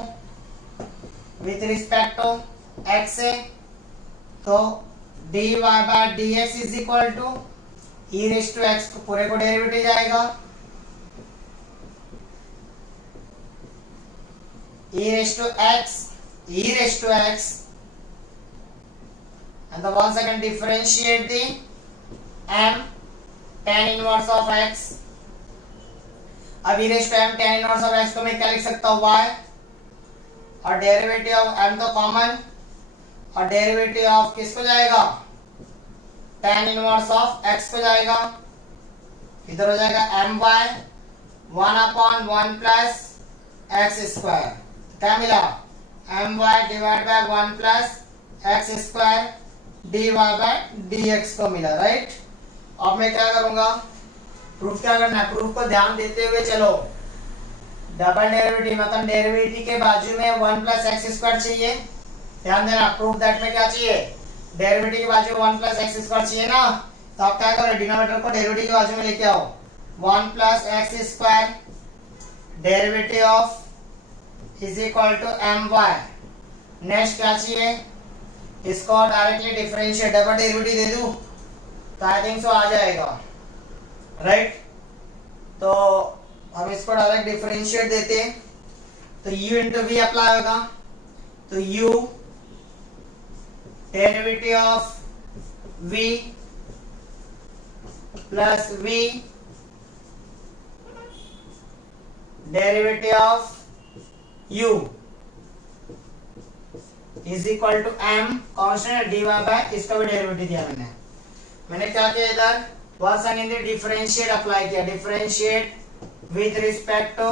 विथ रिस्पेक्ट टू x से, तो dy by dx is equal to e raised to x को पूरे को डेरिवेटिव जाएगा, e raised to x and the once again differentiate the m tan inverse of x। अब e raised to m tan inverse of x को मैं क्या लिख सकता हूँ? y, और डेरिवेटिव ऑफ m तो कॉमन, और डेरिवेटिव ऑफ किसको जाएगा? tan inverse of x को जाएगा, इधर हो जाएगा my 1/1 plus x square। क्या मिला? my divide by 1 plus x square dy by dx को मिला, राइट। अब मैं क्या करूंगा? प्रूफ क्या करना है? प्रूफ को ध्यान देते हुए चलो। डबल डेरिवेटिव मतलब डेरिवेटिव के बाजू में 1 plus x square चाहिए, ध्यान देना। प्रूफ दैट में क्या चाहिए? डेरिवेटिव के बाजू में 1 plus x square चाहिए ना, तो आप क्या करो? डिनोमिनेटर को डेरिवेटिव के बाजू में लेके आओ। 1 plus x square derivative of is equal to my। Next क्या चाहिए? इसको डायरेक्टली डिफरेंशिएट, डबल डेरिवेटिव दे दूं तो आई थिंक सो आ जाएगा, राइट। तो हम इसको डायरेक्ट डिफरेंशिएट देते हैं, तो u इंटू वी अप्लाई होगा, तो u derivative of v plus v derivative of u is equal to m constant dy by, इसका भी डेरिवेटिव दिया मैंने क्या किया इधर? वंस अगेन डिफरेंशिएट अप्लाई किया, differentiate with respect to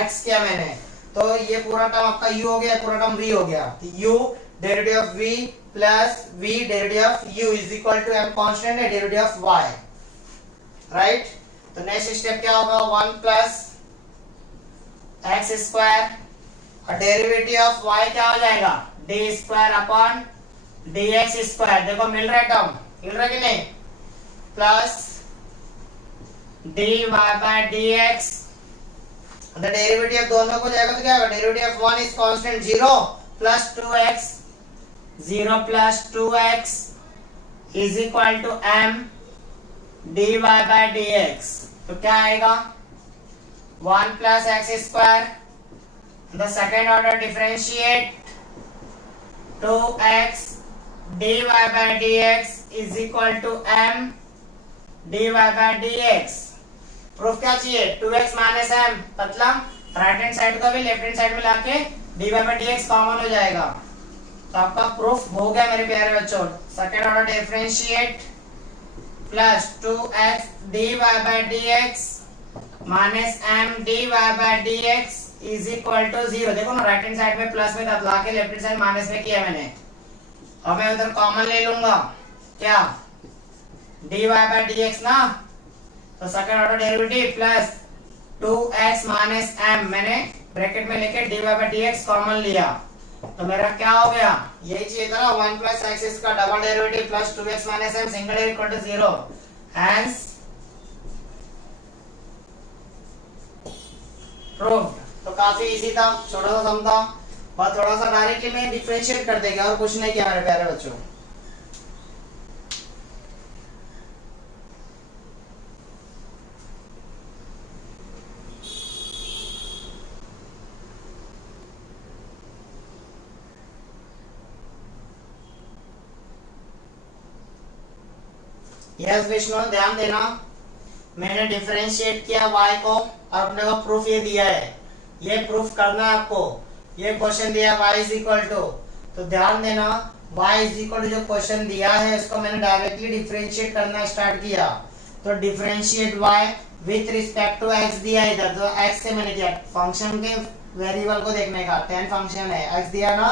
x किया मैंने, तो ये पूरा टर्म आपका u हो गया, पूरा टर्म v हो गया। तो u derivative of v plus v derivative of u is equal to m constant है डेरिवेटिव ऑफ y, राइट। तो नेक्स्ट स्टेप क्या होगा? 1 प्लस x स्क्वायर और डेरिवेटिव ऑफ y क्या हो जाएगा? d square upon dx square. देखो मिल रहा है टर्म, मिल रहा है कि नहीं? Plus dy bye dx, the derivative दोनों को जाएगा तो क्या होगा? Derivative of 1 is constant 0 plus 2x, 0 plus 2x is equal to m dy bye dx। तो क्या आएगा? 1 plus x square, the second order differentiate 2x dy by dx is equal to m dy by dx। Proof क्या चाहिए? 2x minus m, मतलब right hand side को भी left hand side में लाके dy by dx कॉमन हो जाएगा। तो आपका प्रूफ हो गया मेरे प्यारे बच्चों। Second order differentiate plus 2x dy by dx minus m dy by dx is equal to 0। देखो ना राइट हैंड साइड में प्लस में तब लाके लेफ्ट हैंड साइड माइनस में किया मैंने। अब मैं उधर कॉमन ले लूंगा, क्या dy by dx ना, तो second order derivative plus 2x minus m मैंने ब्रैकेट में लेके dy by dx कॉमन लिया, तो मेरा क्या हो गया? यही चाहिए था ना, 1 प्लस x इसका double derivative plus 2x minus m single derivative equal to 0। Hence proved. तो काफी इजी था, छोटा सा सम था, बस थोड़ा सा डायरेक्टली में डिफरेंशिएट कर देगा और कुछ नहीं किया मेरे प्यारे बच्चों। यस विष्णु, ध्यान देना, मैंने डिफरेंशिएट किया y को और अपने को प्रूफ ये दिया है, ये प्रूफ करना है आपको। ये क्वेश्चन दिया y इज इक्वल टू, तो ध्यान देना y इज इक्वल टू जो क्वेश्चन दिया है उसको मैंने डायरेक्टली डिफरेंशिएट करना स्टार्ट किया। तो differentiate y with respect to x दिया इधर, तो x से मैंने किया फंक्शन के वेरिएबल को देखने का, 10 फंक्शन है, x दिया ना,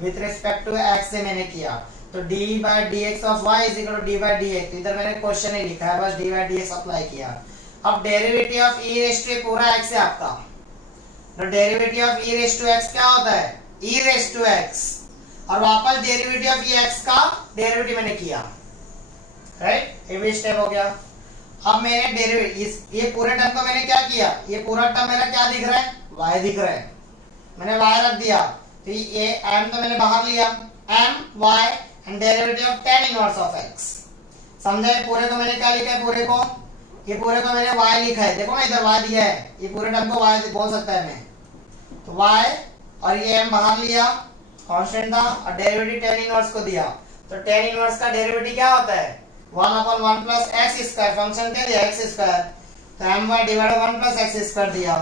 विथ रिस्पेक्ट टू x से मैंने किया। तो d by dx of y is equal to d by dx, इधर मैंने क्वेश्चन नहीं लिखा है, बस d by dx अप्लाई किया। अब derivative of e raise to पूरा x है आपका, तो derivative of e raise to x क्या होता है? e रेज़ टू x, और वापस डेरिवेटिव ऑफ x का डेरिवेटिव मैंने किया, राइट? ये भी स्टेप हो गया। अब मैंने डेरिवेटिव ये पूरे टर्म को मैंने क्या किया? ये पूरा टर्म मेरा क्या दिख रहा है? y दिख रहा है, मैंने y रख दिया, तो ये m तो मैंने बाहर लिया, m y and derivative of tan inverse of x। समझा? ये पूरे को मैंने क्या लिखा है? पूरे को, ये पूरे को मैंने y लिखा है, देखो ना इधर y दिया है, ये पूरे टर्म को y बोल सकता है मैं, तो y और ये m बाहर लिया, कांस्टेंट था, और डेरिवेटिव tan इनवर्स को दिया। तो tan इनवर्स का डेरिवेटिव क्या होता है? 1/1 प्लस x स्क्वायर, फंक्शन क्या दिया? x स्क्वायर, तो my divide 1 plus x square दिया।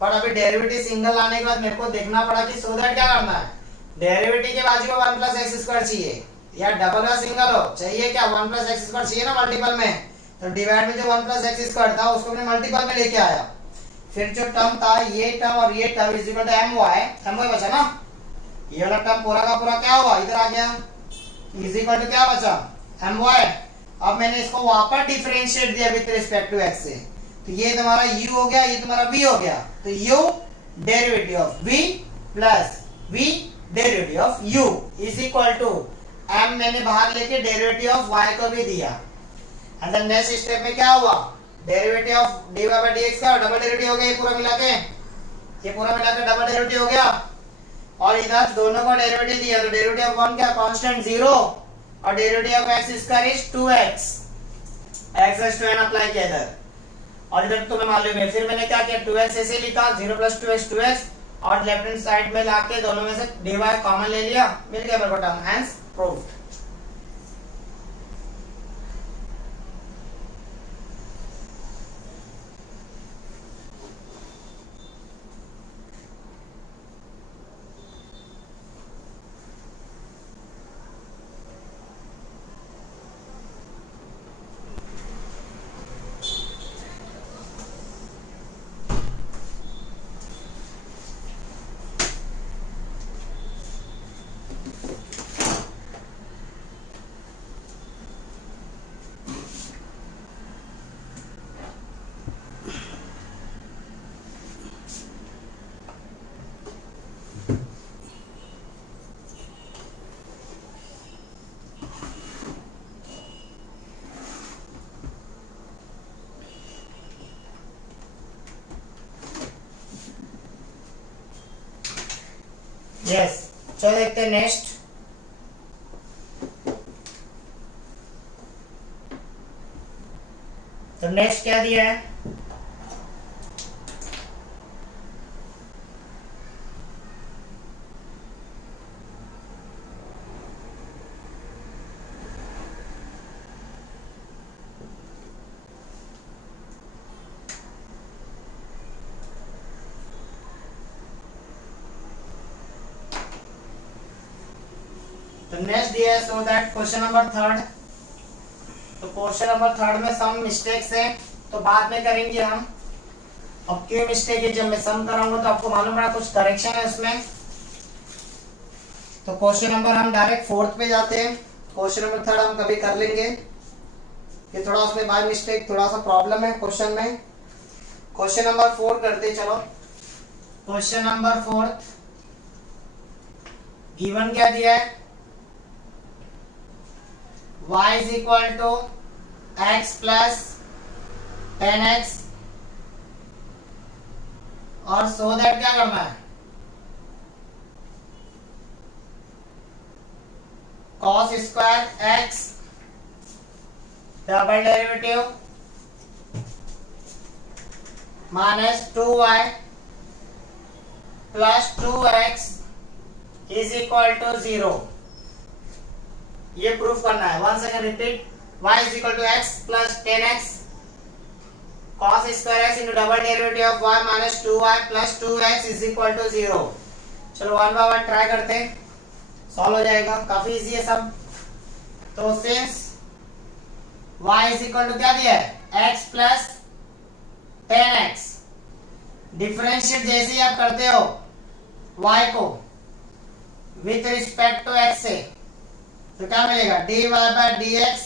पर अभी डेरिवेटिव सिंगल लाने के बाद मेरे को देखना पड़ा कि सो दैट क्या करना है, डेरिवेटिव के बाजू में 1 प्लस x स्क्वायर चाहिए, या डबल या सिंगल हो चाहिए, क्या 1 प्लस x स्क्वायर चाहिए ना मल्टीपल में, तो डिवाइड में जो 1 प्लस x स्क्वायर था उसको मैंने मल्टीपल में लेके आया। फिर जो टर्म था ये टर्म और ये term is equal to my बचा ना, ये वाला टर्म पूरा का पूरा क्या हुआ? इधर आ गया, इज इक्वल टू क्या बचा? my। अब मैंने इसको वापस डिफरेंशिएट दिया विद रिस्पेक्ट टू x से, तो ये तुम्हारा u हो गया, ये तुम्हारा v हो गया, तो u derivative of v plus v derivative of u is equal to m मैंने बाहर लेके डेरिवेटिव ऑफ y को भी दिया। एंड द नेक्स्ट स्टेप में क्या हुआ? Derivative of dy by dx का डबल डेरिवेटिव हो गया, ये पूरा मिला के, ये पूरा मिला के डबल डेरिवेटिव हो गया, और इधर दोनों का डेरिवेटिव दिया, तो डेरिवेटिव ऑफ 1 क्या? कांस्टेंट 0, और derivative of x square is 2x, x is 2n apply किया इधर, और इधर तुम्हें मालूम है। फिर मैंने क्या किया? 2x ऐसे लिखा, 0 प्लस 2x 2x, और लेफ्ट हैंड साइड में लाके दोनों में से dy कॉमन ले लिया, मिल गया मेरे को टर्म, हेंस प्रूव्ड। यस, चलो देखते हैं नेक्स्ट। तो नेक्स्ट क्या दिया है? नेक्स्ट दिया है so that question number third. तो क्वेश्चन नंबर थर्ड में सम मिस्टेक्स है तो बाद में करेंगे हम। अब क्यों मिस्टेक है, जब मैं सम कराऊंगा तो आपको मालूम पड़ा कुछ करेक्शन है उसमें। तो क्वेश्चन नंबर हम डायरेक्ट फोर्थ पे जाते हैं। क्वेश्चन नंबर थर्ड हम कभी कर लेंगे, ये थोड़ा उसमें बाय मिस्टेक थोड़ा सा प्रॉब्लम है क्वेश्चन में। क्वेश्चन नंबर 4 करते चलो। क्वेश्चन नंबर 4 गिवन क्या दिया है, y is equal to x plus 10x और सो दैट क्या करना है, cos square x double derivative minus 2y plus 2x is equal to 0। ये प्रूफ करना है। One second repeat, y is equal to x plus 10x cos square x into double derivative of y minus 2y plus 2x is equal to 0। चलो one by one try करते हैं, solve हो जाएगा, काफी easy है सब। तो since y is equal to क्या दिया है, x प्लस 10x, डिफरेंशिएट जैसे ही आप करते हो y को विथ रिस्पेक्ट टू x से, तो क्या मिलेगा, dy bye dx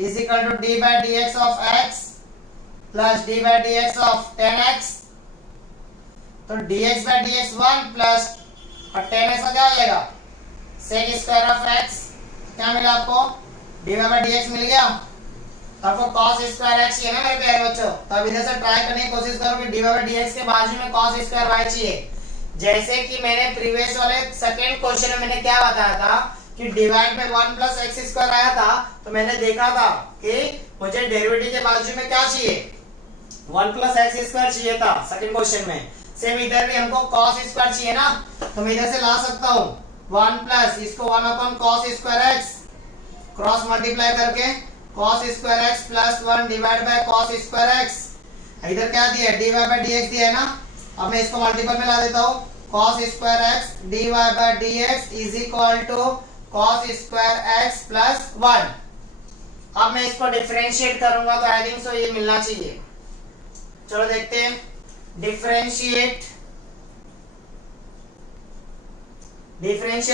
is equal to d by dx of x plus d by dx of 10x। तो dx बाय dx 1 प्लस और 10x का क्या हो जाएगा, सेक स्क्वायर ऑफ x। क्या मिला आपको, dy बाय dx मिल गया। आपको cos स्क्वायर x चाहिए ना मेरे प्यारे बच्चों, तो अब इधर से ट्राई करने की कोशिश करो कि dy बाय dx के बाजू में cos स्क्वायर y चाहिए। जैसे कि मैंने प्रीवियस वाले सेकंड क्वेश्चन में मैंने क्या बताया था कि divide by 1 plus x square आया था, तो मैंने देखा था कि मुझे डेरिवेटिव के बाजू में क्या चाहिए, 1 प्लस एक्स स्क्वायर चाहिए था सेकंड क्वेश्चन में। सेम इधर भी हमको cos स्क्वायर चाहिए ना, तो मैं इधर से ला सकता हूँ 1 प्लस इसको 1 upon cos square x cross multiply करके cos square x plus 1 divide by cos square x। इधर क्या दिया है, dy बाय dx दिया है ना, अब मैं इसको मल्टीपल में ला देता हूँ, cos square x dy bye dx is equal to cos square x plus 1। अब मैं इसको डिफरेंशिएट करूंगा तो आई थिंक सो ये मिलना चाहिए। चलो देखते हैं, differentiate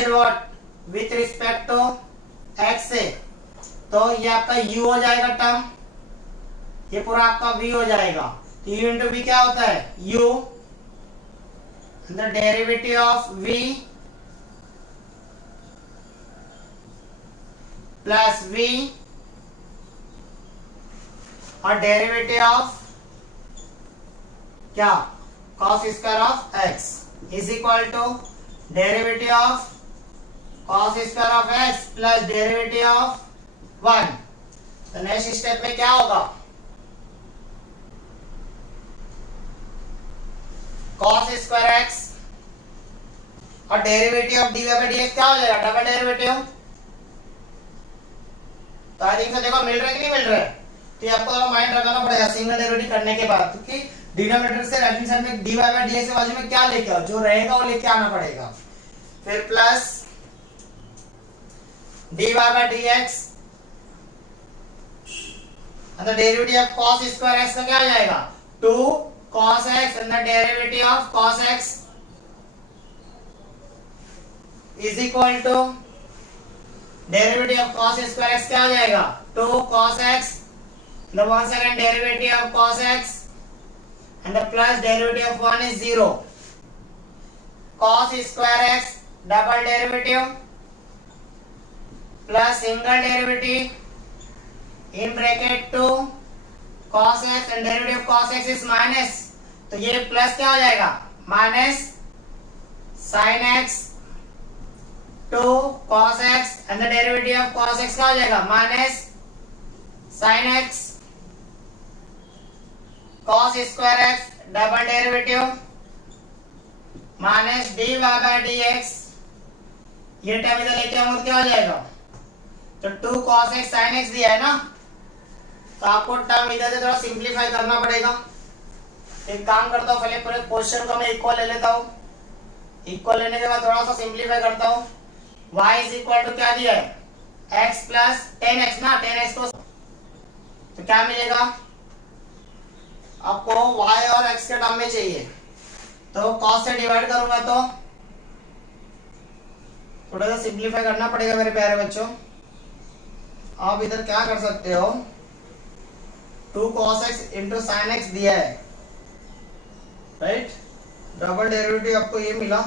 what, with respect to x से, तो ये आपका u हो जाएगा टर्म, ये पूरा आपका v हो जाएगा। तो u इंटू v क्या होता है, u the derivative of v plus v और डेरिवेटिव ऑफ क्या, cos square of x is equal to derivative of cos square of x plus derivative of 1। तो नेक्स्ट स्टेप में क्या होगा, cos स्क्वायर x और derivative of dy bye dx क्या हो जाएगा, डबल डेरिवेटिव। तो आई थिंक देखो मिल रहा है कि नहीं मिल रहा है, तो ये आपको थोड़ा माइंड रखना पड़ेगा सिंगल डेरिवेटिव करने के बाद, क्योंकि डिनोमिनेटर से राइट हैंड साइड में dy बाय dx के बाजू में क्या लेके आओ, जो रहेगा वो लेके आना पड़ेगा। फिर plus dy bye dx and the derivative of cos square x का क्या हो जाएगा, 2 cos x and the derivative of cos x is equal to derivative of cos square x क्या हो जाएगा, 2 cos x the one second derivative of cos x and the plus derivative of 1 is 0, cos square x double derivative plus single derivative in bracket 2 cos x and derivative of cos x is minus, तो ये plus क्या हो जाएगा, minus sin x 2 cos x and the derivative of cos x क्या हो जाएगा, minus sin x cos square x double derivative minus dy bye dx, ये term इधर लेके आऊंगा क्या हो जाएगा, तो 2 cos x sin x दिया है ना, तो आपको टर्म इधर से थोड़ा सिंप्लीफाई करना पड़ेगा। एक काम करता हूँ, पहले पूरे क्वेश्चन को मैं इक्वल ले लेता हूँ, इक्वल लेने के बाद थोड़ा सा सिंप्लीफाई करता हूँ, y इज इक्वल टू क्या दिया है, x प्लस 10x ना, 10x को तो क्या मिलेगा आपको, y और x के टर्म में चाहिए, तो cos से डिवाइड करूंगा तो थोड़ा सा सिंप्लीफाई करना पड़ेगा मेरे प्यारे बच्चों। आप इधर क्या कर सकते हो, 2 cos x into sine x दिया है, राइट, डबल डेरिवेटिव आपको ये मिला,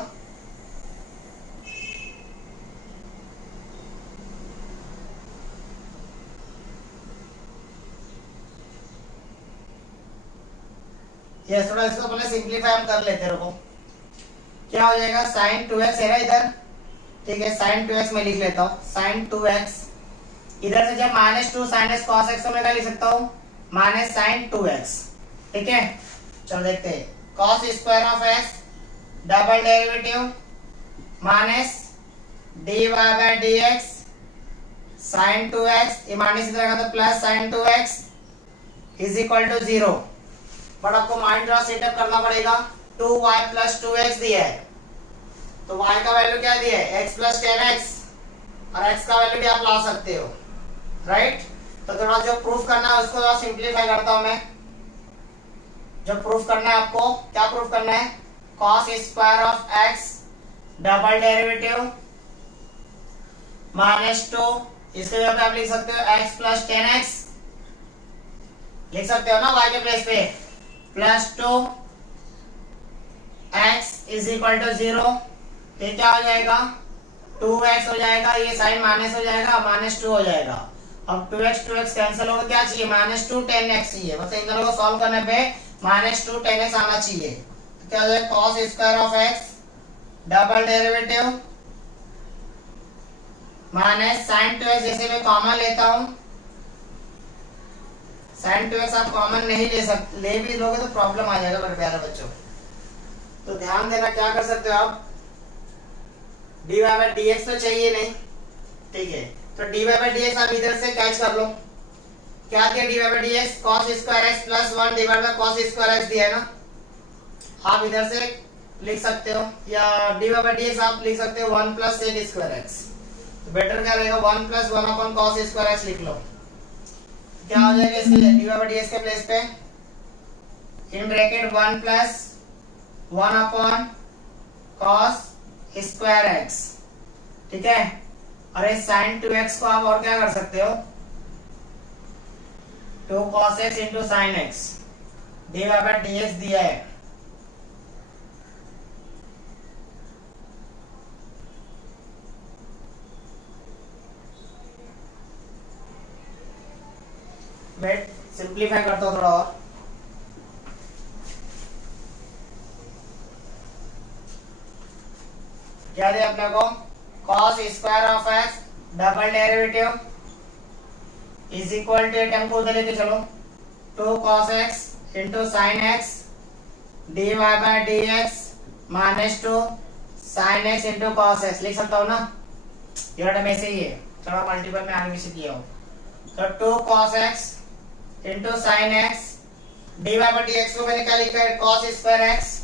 ये थोड़ा इसको पहले सिंप्लीफाई हम कर लेते हैं, रुको क्या हो जाएगा, साइन 2x है ना इधर, ठीक है, साइन 2x मैं लिख लेता हूँ, साइन 2x इधर से जब -2 sin x cos x तो मैं क्या लिख सकता हूँ, माइनस साइन 2x, ठीक है। चलो देखते हैं, cos square of x double derivative minus dy bye dx sine 2x, ये माइनस इधर आएगा तो plus sine 2x is equal to 0, but आपको माइंड ड्रा सेटअप करना पड़ेगा, 2y प्लस 2x दिया है, तो y का वैल्यू क्या दिया है, x प्लस 10x, और x का वैल्यू भी आप ला सकते हो, राइट। तो थोड़ा जो प्रूफ करना है उसको थोड़ा सिंप्लीफाई करता हूं मैं, जो प्रूफ करना है आपको, क्या प्रूफ करना है, cos square of x double derivative -2, इसके जगह पे आप लिख सकते हो x प्लस 10x, लिख सकते हो ना y के प्लेस पे, plus 2 x is equal to 0, ये क्या हो जाएगा, 2x हो जाएगा, ये साइन माइनस हो जाएगा, -2 हो जाएगा, अब 2x कैंसिल होगा, क्या चाहिए, -2 10x चाहिए, मतलब इन दोनों को सॉल्व करने पे -2 10x आना चाहिए, तो क्या हो जाएगा, cos square of x double derivative minus sine 2x, जैसे मैं कॉमन लेता हूं, साइन 2x आप कॉमन नहीं ले सकते, ले भी लोगे तो प्रॉब्लम आ जाएगा मेरे प्यारे बच्चों, तो ध्यान देना, क्या कर सकते हो आप, dy बाय dx तो चाहिए नहीं, ठीक है, तो dy बाय dx आप इधर से कैच कर लो, क्या दिया dy bye dx, cos square x plus 1 divide by cos square x दिया है ना, आप इधर से लिख सकते हो, या dy बाय dx आप लिख सकते हो 1 प्लस sec स्क्वायर x, तो बेटर क्या रहेगा, 1 plus 1 upon cos square x लिख लो, क्या हो जाएगा इसके dy बाय dx के प्लेस पे, इन bracket 1 plus 1 upon cos square x, ठीक है, और इस साइन 2x को आप और क्या कर सकते हो, 2 cos x into sine x, dy bye dx दिया है, मैं सिंप्लीफाई करता हूं थोड़ा और, क्या दिया अपने को, cos square of x double derivative is equal to, term को उधर लेके चलो, 2 cos x into sine x dy bye dx -2 sin x into cos x, लिख सकता हूँ ना, ये टर्म ऐसे ही है, थोड़ा मल्टीपल में आगे से किया हो, तो 2 cos x into sine x dy bye dx को मैंने क्या लिखा है, cos square x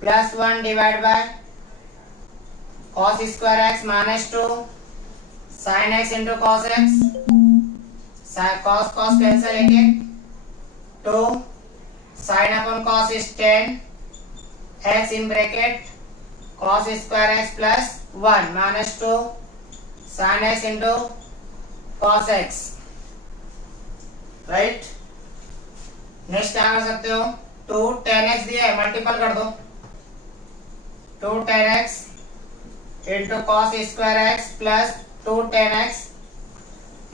plus 1 divide by cos square x -2 sin x into cos x, cos cos cancel लेंगे, 2 sin upon cos is 10 x in bracket cos square x plus 1 -2 sin x into cos x, right. Next क्या कर सकते हो, 2 10x दिया है, multiple कर दो, 2 10x into cos square x plus 2 10x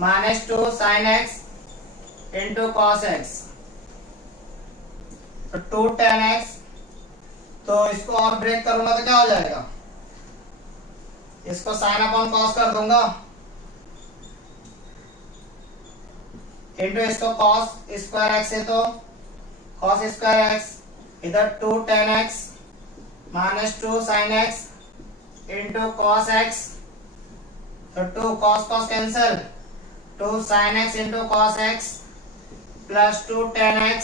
-2 sin x into cos x, तो 2 10x, तो इसको और ब्रेक करूंगा तो क्या हो जाएगा, इसको sin अपॉन cos कर दूंगा, इंटू इसको cos स्क्वायर x है तो cos स्क्वायर x, इधर 2 10x -2 sin x into cos x, तो 2 cos cos cancel, 2 sin x into cos x plus 2 10x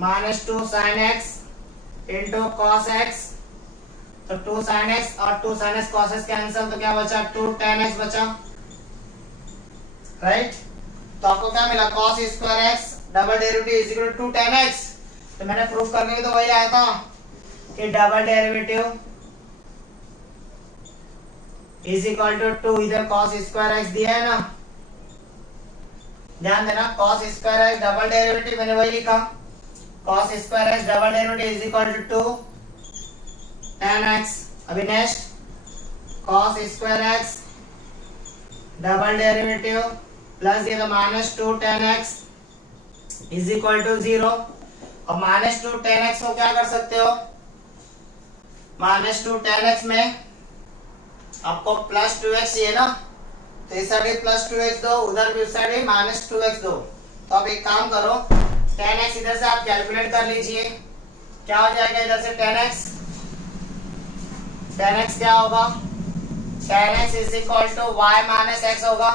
-2 sin x into cos x, तो 2 sin x और 2 sin x cos x cancel, तो क्या बचा 2 tan x बचा, right. तो आपको क्या मिला cos square x double derivative is equal to 2 tan x। तो मैंने प्रूफ करने में तो वही आया था कि double derivative is equal to 2, इधर cos स्क्वायर x दिया है ना, ध्यान देना cos square x double derivative मैंने वही लिखा, cos square x double derivative is equal to 2 tan x। अभी next cos square x double derivative plus ये तो -2 tan x is equal to 0। और -2 tan x को क्या कर सकते हो, -2 tan x में आपको +2x चाहिए ना, तो इस साइड +2x दो, उधर भी उस साइड -2x दो। तो अब एक काम करो, tan x इधर से आप कैलकुलेट कर लीजिए, क्या हो जाएगा इधर से tan x क्या होगा, tan x is equal to y minus x होगा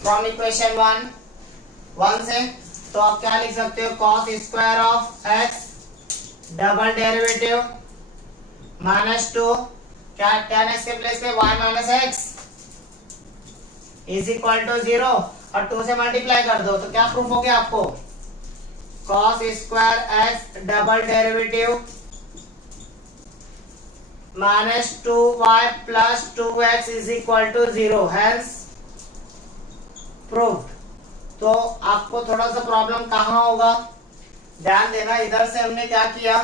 फ्रॉम इक्वेशन 1 से। तो आप क्या लिख सकते हो, cos square of x double derivative -2 क्या tan x के प्लेस पे y minus x is equal to 0 और 2 से मल्टीप्लाई कर दो, तो क्या प्रूफ हो गया आपको, cos square x double derivative -2y plus 2x is equal to 0, hence proved. तो आपको थोड़ा सा प्रॉब्लम कहाँ होगा, ध्यान देना, इधर से हमने क्या किया,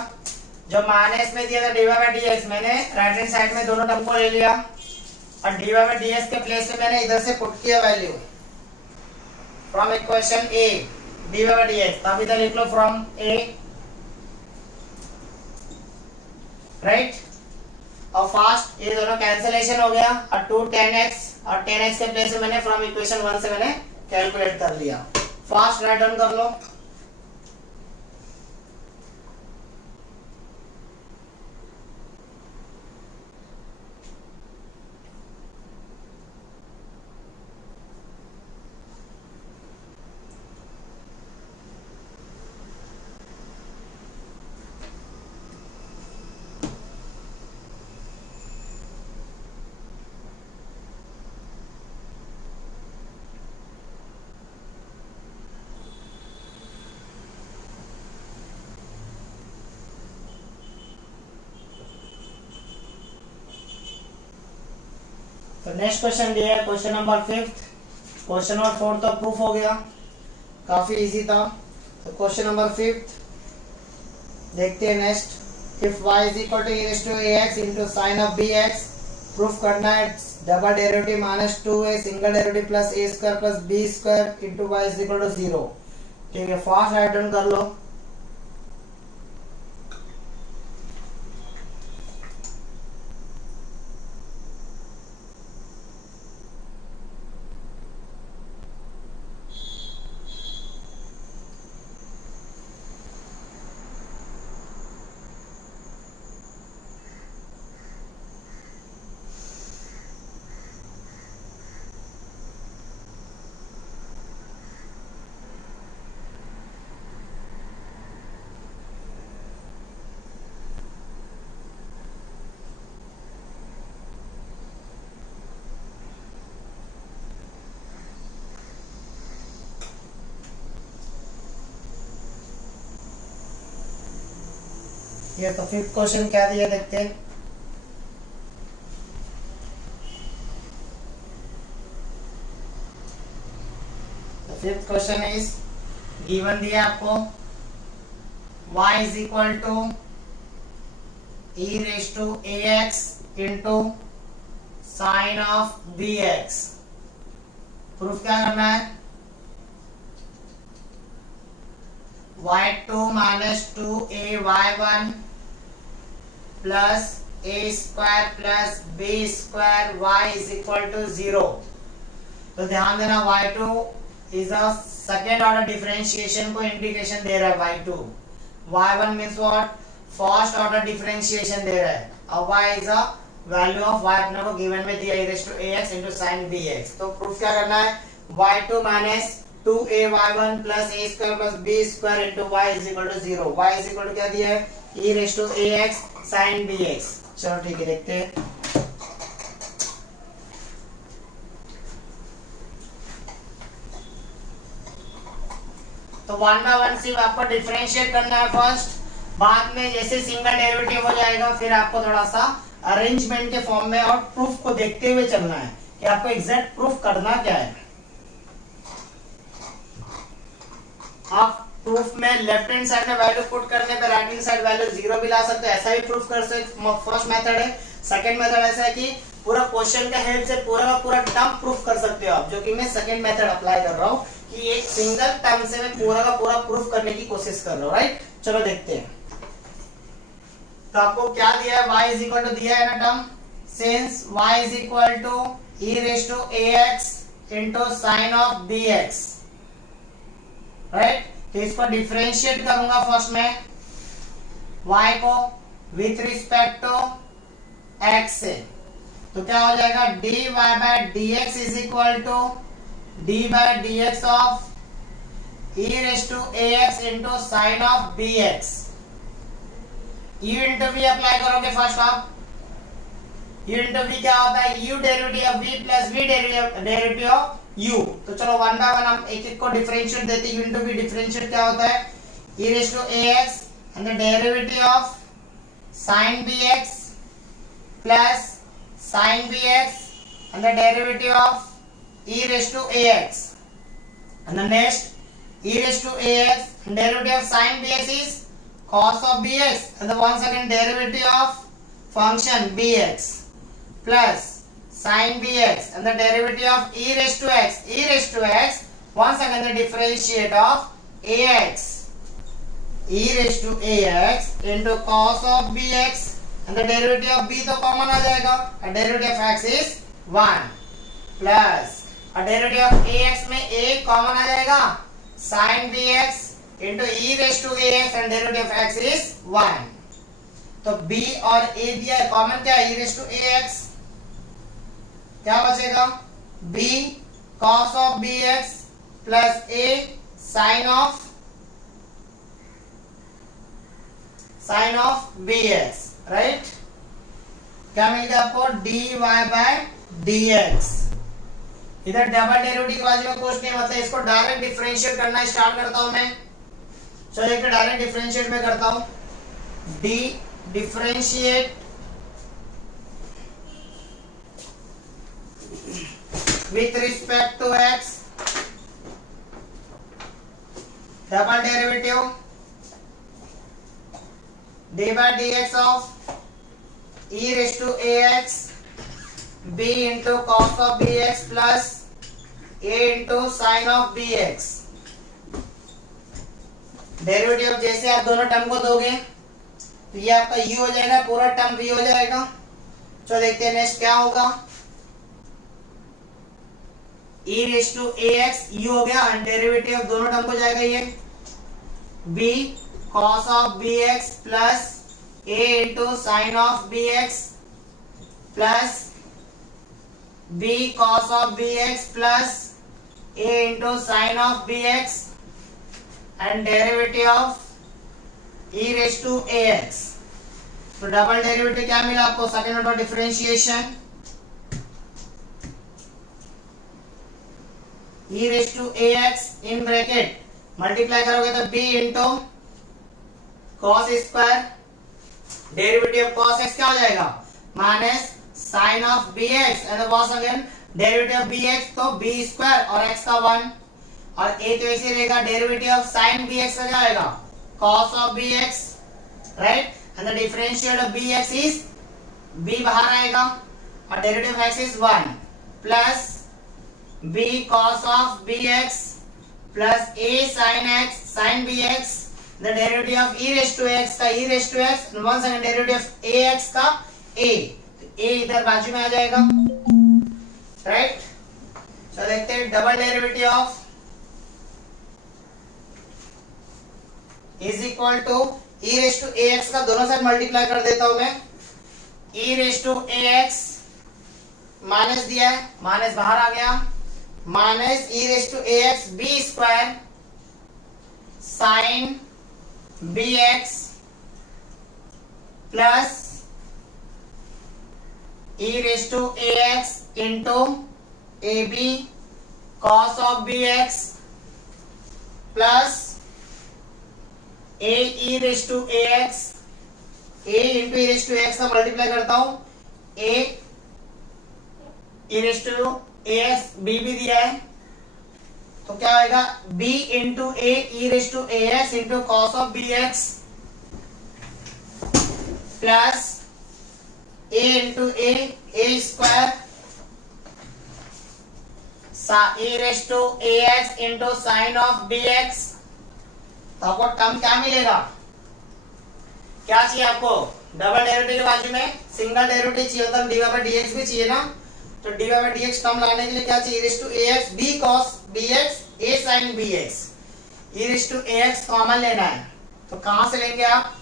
जो माइनस में दिया था dy बाई dx, मैंने राइट हैंड साइड में दोनों टर्म को ले लिया और dy बाई dx के प्लेस पे मैंने इधर से पुट किया value from equation a dy by dx। तो आप इधर लिख लो फ्रॉम a, राइट। और फास्ट ये दोनों कैंसिलेशन हो गया और 2 tan x और tan x के प्लेस में मैंने फ्रॉम इक्वेशन 1 से मैंने कैलकुलेट कर लिया। फास्ट राइट डाउन कर लो। तो नेक्स्ट क्वेश्चन दिया है क्वेश्चन नंबर 5। क्वेश्चन नंबर 4 तो प्रूफ हो गया, काफी इजी था। तो क्वेश्चन नंबर 5 देखते हैं next. If y is equal to e raise to ax into sin of bx, proof करना है double derivative -2a single derivative plus a square plus b square into y is equal to 0। ठीक है, fast write down कर लो। ये तो 5th question क्या दिया देखते हैं। The 5th question is given दिया आपको y is equal to e raised to ax into sin of bx। Proof क्या करना है, y2 minus 2ay1 plus a square plus b square y is equal to 0। तो ध्यान देना y2 is a second order differentiation को integration दे रहा है y2, y1 means what first order differentiation दे रहा है और y is a value of y अपने को गिवन में दिया e raised to ax into sin bx। तो प्रूफ क्या करना है, y2 minus 2ay1 plus a square plus b square into y is equal to 0। y is equal to क्या दिया है e raise to a x sine b x. चलो ठीक है, देखते हैं। तो 1 बाय 1 सिर्फ आपको डिफरेंशिएट करना है फर्स्ट, बाद में जैसे सिंगल डेरिवेटिव हो जाएगा फिर आपको थोड़ा सा अरेंजमेंट के फॉर्म में और प्रूफ को देखते हुए चलना है कि आपको एग्जैक्ट प्रूफ करना क्या है। आप प्रूफ में लेफ्ट हैंड साइड में वैल्यू पुट करने पे राइट हैंड साइड वैल्यू 0 भी ला सकते हो, ऐसा भी प्रूफ कर सकते। फर्स्ट मेथड है। सेकंड मेथड ऐसा है कि पूरा क्वेश्चन का हेल्प से पूरा का पूरा टर्म प्रूफ कर सकते हो आप, जो कि मैं सेकंड मेथड अप्लाई कर रहा हूँ कि एक सिंगल टर्म से मैं पूरा का पूरा प्रूफ करने की कोशिश कर रहा हूँ, राइट। चलो देखते हैं। तो आपको क्या दिया है, y इज इक्वल टू दिया है ना term, since y is equal to e raise to ax into sin of bx, right. तो इसको डिफरेंशिएट करूंगा फर्स्ट में y को विथ रिस्पेक्ट टू x से, तो क्या हो जाएगा dy bye dx is equal to d by dx of e raise to ax into sin of bx। u into v apply करोगे फर्स्ट आप, u इंटू v क्या होता है, u derivative of v plus v derivative of u। तो चलो 1 bye 1 हम एक एक को डिफरेंशिएट देते हैं। u इंटू v डिफरेंशिएट क्या होता है, e raise to ax and the derivative of sin bx plus sin bx and the derivative of e raised to ax, and the next e raised to ax and derivative of sin bx is cos of bx, and the once again derivative of function bx plus sin bx and the derivative of e raised to x, e raised to x once again the differentiate of ax, e raised to ax into cos of bx and the derivative of b तो common आ जाएगा, and derivative of x is 1 plus और derivative of ax में a common आ जाएगा, sin bx into e raised to ax and derivative of x is 1। तो b और a दिया है, कॉमन क्या है, e raised to ax, क्या बचेगा b cos of bx plus a sin of bx, right. क्या मिल गया आपको, dy बाय dx। इधर डबल डेरिवेटिव के बाजू में कुछ नहीं, मतलब इसको डायरेक्ट डिफरेंशिएट करना स्टार्ट करता हूं मैं। चलो एक डायरेक्ट डिफरेंशिएट में करता हूं, d differentiate with respect to x, double derivative d by dx of e raised to ax b into cos of bx plus a into sin of bx। Derivative जैसे आप दोनों टर्म को दोगे तो ये आपका u हो जाएगा, पूरा टर्म v हो जाएगा। चलो देखते हैं नेक्स्ट क्या होगा, e raised to ax u हो गया, डेरिवेटिव दोनों टर्म को जाएगा ये b cos of bx plus a into sin of bx plus b cos of bx plus a into sin of bx and derivative of e raised to ax। तो double derivative क्या मिला आपको, second order differentiation e raised to ax in bracket multiply करोगे तो b into cos square, derivative of cos x क्या हो जाएगा, minus sin of bx and was again derivative of bx तो b स्क्वायर और x का 1, और a तो ऐसे रहेगा, डेरिवेटिव ऑफ sin bx का क्या आएगा, cos of bx, right. And the differentiate of bx is b बाहर आएगा और derivative of x is 1 plus b cos of bx plus a sin x sin bx, the derivative of e raised to x का e raised to x and once again derivative of ax का a, तो a इधर बाजू में आ जाएगा, right. चलो देखते हैं double derivative of is equal to e raised to ax का दोनों साइड मल्टीप्लाई कर देता हूं मैं, e raised to ax minus दिया है, माइनस बाहर आ गया, minus e raised to ax b square sin bx plus e raise to ax into ab cos of bx plus a e raise to ax, a into e raise to ax का multiply करता हूं, a e raise to ax b भी दिया है तो क्या आएगा b into a e raise to ax into cos of bx plus a into a square e raise to ax into sine of bx। तो आपको टर्म क्या मिलेगा, क्या चाहिए आपको, डबल डेरिवेटिव के बाजू में सिंगल डेरिवेटिव चाहिए होता है, dy बाय dx भी चाहिए ना, तो dy बाय dx टर्म लाने के लिए क्या चाहिए, e raise to ax b cos bx a sin bx, e raise to ax common लेना है तो कहां से लेंगे आप,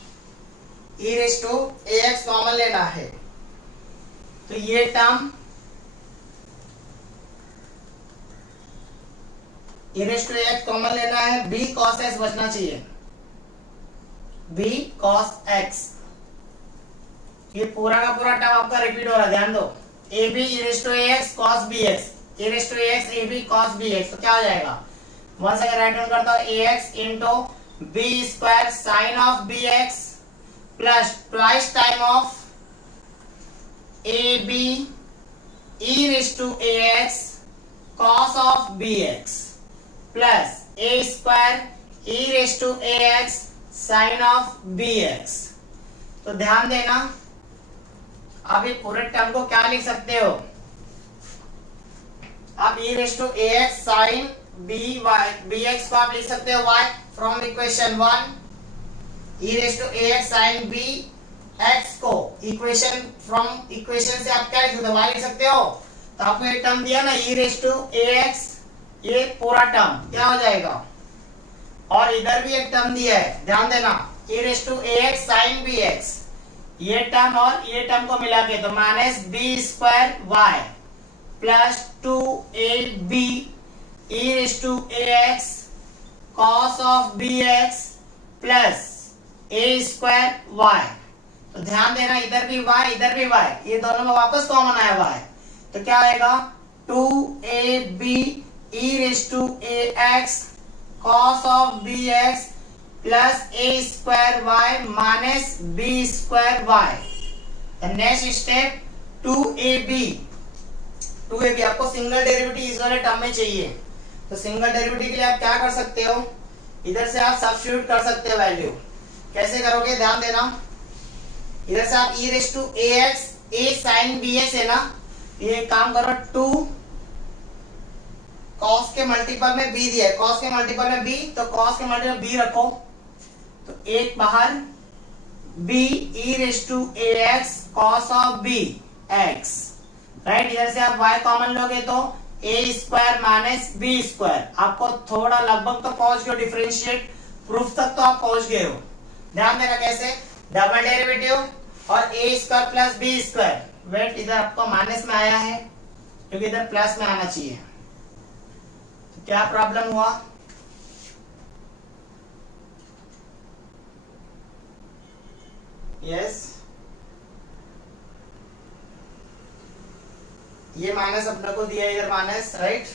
e raise to ax common लेना है तो ये term e raise to ax common लेना है, b cos x बचना चाहिए, b cos x, ये पूरा का पूरा टर्म आपका रिपीट हो रहा है, ध्यान दो, ab e raise to ax cos bx, e raise to ax ab cos bx, तो क्या हो जाएगा, वन से राइट हैंड करता हूं ax into b square sine of bx plus twice time of ab e raise to ax cos of bx plus a square e raise to ax sine of bx। तो ध्यान देना आप ये पूरे term को क्या लिख सकते हो, आप e raise to ax sine bx को आप लिख सकते हो y from equation 1, e raise to ax sine bx को इक्वेशन फ्रॉम इक्वेशन से आप क्या लिख सकते हो, y लिख सकते हो। तो आपको एक टर्म दिया ना e रेस टू ax, ये पूरा टर्म क्या हो जाएगा, और इधर भी एक टर्म दिया है, ध्यान देना e raise to ax sin bx, ये टर्म और ये टर्म को मिला के तो minus b square y plus 2ab e raise to ax cos of bx plus a square y। तो ध्यान देना इधर भी y इधर भी y, ये दोनों में वापस कॉमन आया y, तो क्या आएगा 2ab e raise to ax cos of bx plus a square y minus b square y। Next step 2ab आपको सिंगल डेरिवेटिव इस वाले टर्म में चाहिए, तो सिंगल डेरिवेटिव के लिए आप क्या कर सकते हो, इधर से आप सब्स्टिट्यूट कर सकते हो वैल्यू, कैसे करोगे ध्यान देना, इधर से आप e raise to ax a sin bx है ना, ये काम करो 2 cos के मल्टीपल में b दिया है, cos के मल्टीपल में b, तो cos के मल्टीपल में b रखो, तो एक बाहर b e raise to ax cos of b x, right, इधर से आप y कॉमन लोगे तो a square minus b square, आपको थोड़ा लगभग तो पहुंच गए, डिफरेंशिएट प्रूफ तक तो आप पहुंच गए हो। ध्यान देना कैसे, डबल डेरिवेटिव और a square plus b square, wait इधर आपको माइनस में आया है क्योंकि इधर प्लस में आना चाहिए, तो क्या प्रॉब्लम हुआ, यस ये माइनस अपने को दिया इधर माइनस, राइट,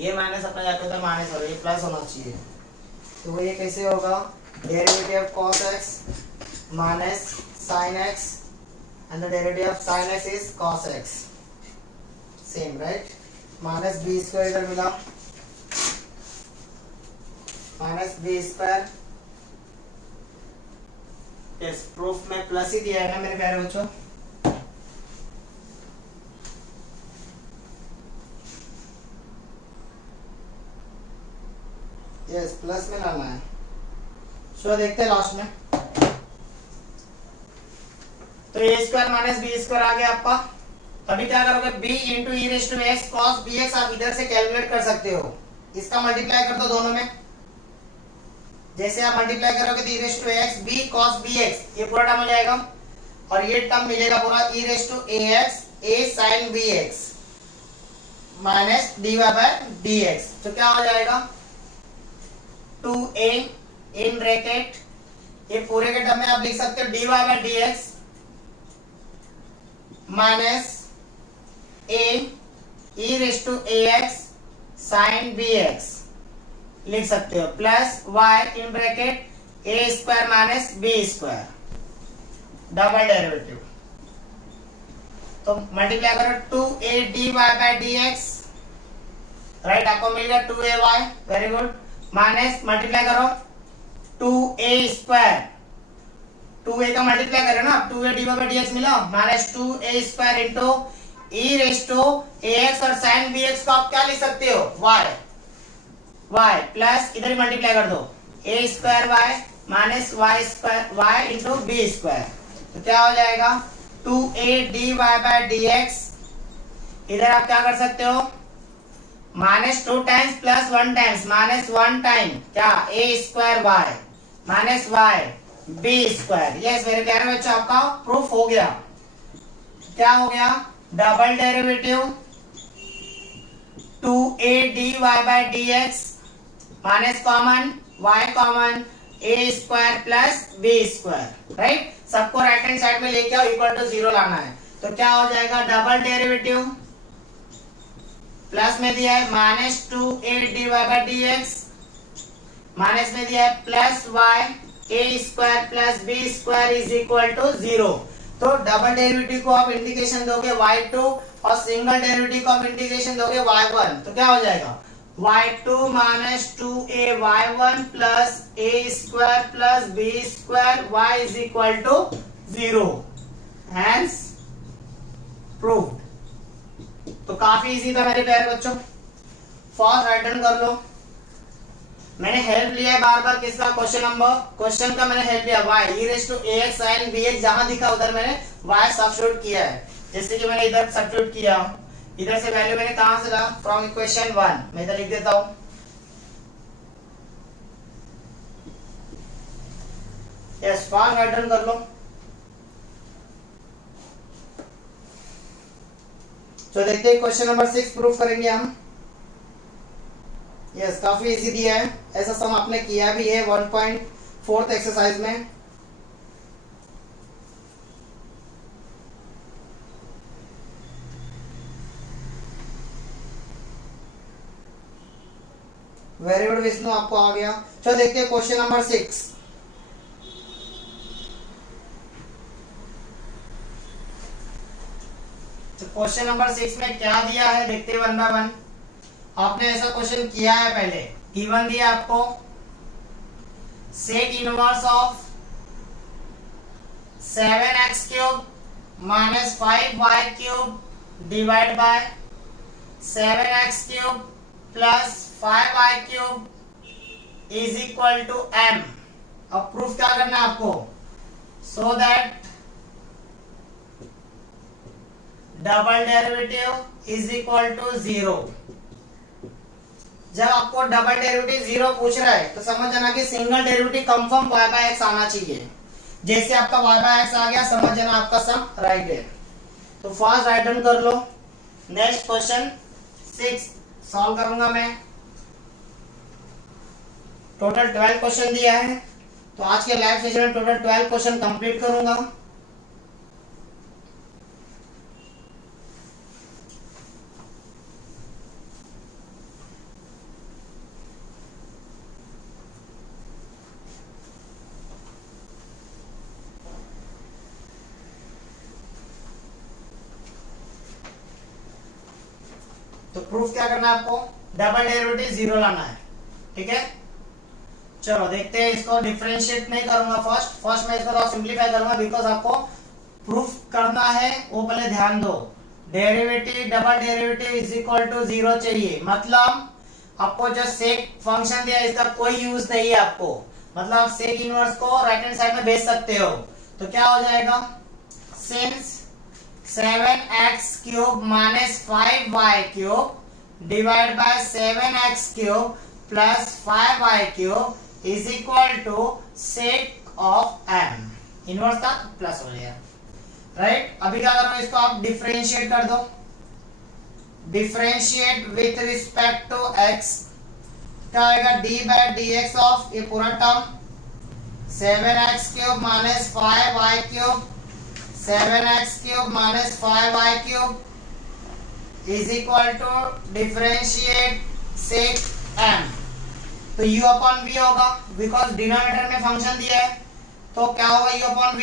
ये माइनस अपने जाके उधर माइनस हो रहा है, ये प्लस होना चाहिए, तो वो ये कैसे होगा, derivative of cos x minus sin x and the derivative of sin x is cos x, same right, minus b square इधर मिला minus b square, yes proof में प्लस ही दिया है ना मेरे प्यारे बच्चों, यस प्लस में लाना है, सो देखते हैं लास्ट में, तो a square minus b square आ गया आपका, अभी क्या करोगे b into e raise to x cos bx आप इधर से कैलकुलेट कर सकते हो, इसका मल्टीप्लाई कर दो दोनों में, जैसे आप मल्टीप्लाई करोगे तो e raise to x b cos bx ये पूरा टर्म हो जाएगा, और ये टर्म मिलेगा पूरा e raise to ax a sin bx minus dy bye dx, तो क्या हो जाएगा 2a इन ब्रैकेट ये पूरे के टर्म में आप लिख सकते हो dy bye dx minus a e raise to ax sin bx लिख सकते हो plus y in bracket a square minus b square double derivative. तो मल्टीप्लाई करो 2a dy bye dx, right, आपको मिल गया 2ay, very good, minus multiply करो 2a square, 2a का मल्टीप्लाई करो ना, 2a dy बाय dx मिला, minus 2a square into e raise to ax और sin bx को आप क्या लिख सकते हो y प्लस इधर मल्टीप्लाई कर दो a square y minus y square y into b square, तो क्या हो जाएगा 2a dy बाय dx, इधर आप क्या कर सकते हो minus 2 times plus 1 times minus 1 time क्या a square y minus y b square. Yes मेरे प्यारे बच्चों, आपका प्रूफ हो गया। क्या हो गया, double derivative 2a dy bye dx minus common y common a square plus b square, right, सबको राइट हैंड साइड में लेके आओ, इक्वल टू 0 लाना है। तो क्या हो जाएगा, डबल डेरिवेटिव प्लस में दिया है minus 2a dy bye dx, minus में दिया है plus y a square plus b square is equal to 0। तो डबल डेरिवेटिव को आप इंटीग्रेशन दोगे y2 और सिंगल डेरिवेटिव को आप इंटीग्रेशन दोगे y1, तो क्या हो जाएगा y2 minus 2a y1 plus a square plus b square y is equal to 0, hence proved. तो काफी इजी था मेरे प्यारे बच्चों, फर्स्ट राइट डाउन कर लो। मैंने हेल्प लिया है बार बार किसका, क्वेश्चन का मैंने हेल्प लिया y e raise to ax sin bx, जहां दिखा उधर मैंने y सब्स्टिट्यूट किया है, जैसे कि मैंने इधर सब्स्टिट्यूट किया, इधर से वैल्यू मैंने कहां से ला, फ्रॉम इक्वेशन 1, मैं इधर लिख देता हूं। यस, फास्ट राइट डाउन कर लो। तो देखते हैं क्वेश्चन नंबर 6 प्रूफ करेंगे हम। यस, काफी इजी दिया है, ऐसा सम आपने किया भी है 1.4 एक्सरसाइज में। वेरी गुड विष्णु, आपको आ गया। चलो देखते हैं क्वेश्चन नंबर 6। तो क्वेश्चन नंबर 6 में क्या दिया है देखते हैं वन बाय वन। आपने ऐसा क्वेश्चन किया है पहले, गिवन दिया आपको sec inverse of 7x cube minus 5y cube divide by 7x cube plus 5y cube is equal to m। अब प्रूफ क्या करना है आपको, so that double derivative is equal to 0। जब आपको डबल डेरिवेटिव 0 पूछ रहा है तो समझ जाना कि single derivative confirm y by x आना चाहिए। जैसे आपका y बाय x आ गया, समझ जाना आपका सम राइट है। तो फर्स्ट राइट डाउन कर लो। नेक्स्ट क्वेश्चन 6 सॉल्व करूंगा मैं। टोटल 12 क्वेश्चन दिया है, तो आज के लाइव सेशन में टोटल 12 क्वेश्चन कंप्लीट करूंगा। तो प्रूफ क्या करना है आपको, डबल डेरिवेटिव 0 लाना है, ठीक है। चलो देखते हैं, इसको डिफरेंशिएट नहीं करूंगा फर्स्ट मैं इसको सिंपलीफाई करूंगा, बिकॉज आपको प्रूफ करना है वो पहले ध्यान दो। Derivative double derivative is equal to 0 चाहिए, मतलब आपको जो सेक फंक्शन दिया इसका कोई यूज नहीं है आपको, मतलब आप सेक इनवर्स को राइट हैंड साइड में भेज सकते हो। तो क्या हो जाएगा, since 7x cube minus 5y cube divide by 7x cube plus 5y cube is equal to sec of m। Inverse का प्लस हो गया, राइट। अभी क्या करो, इसको आप डिफरेंशिएट कर दो। Differentiate with respect to x, क्या आएगा, d बाय dx ऑफ ये पूरा term 7x cube minus 5y cube 7x cube minus 5y cube is equal to differentiate sec m। तो u अपॉन v होगा बिकॉज डिनोमिनेटर में function दिया है, तो क्या होगा u अपॉन v,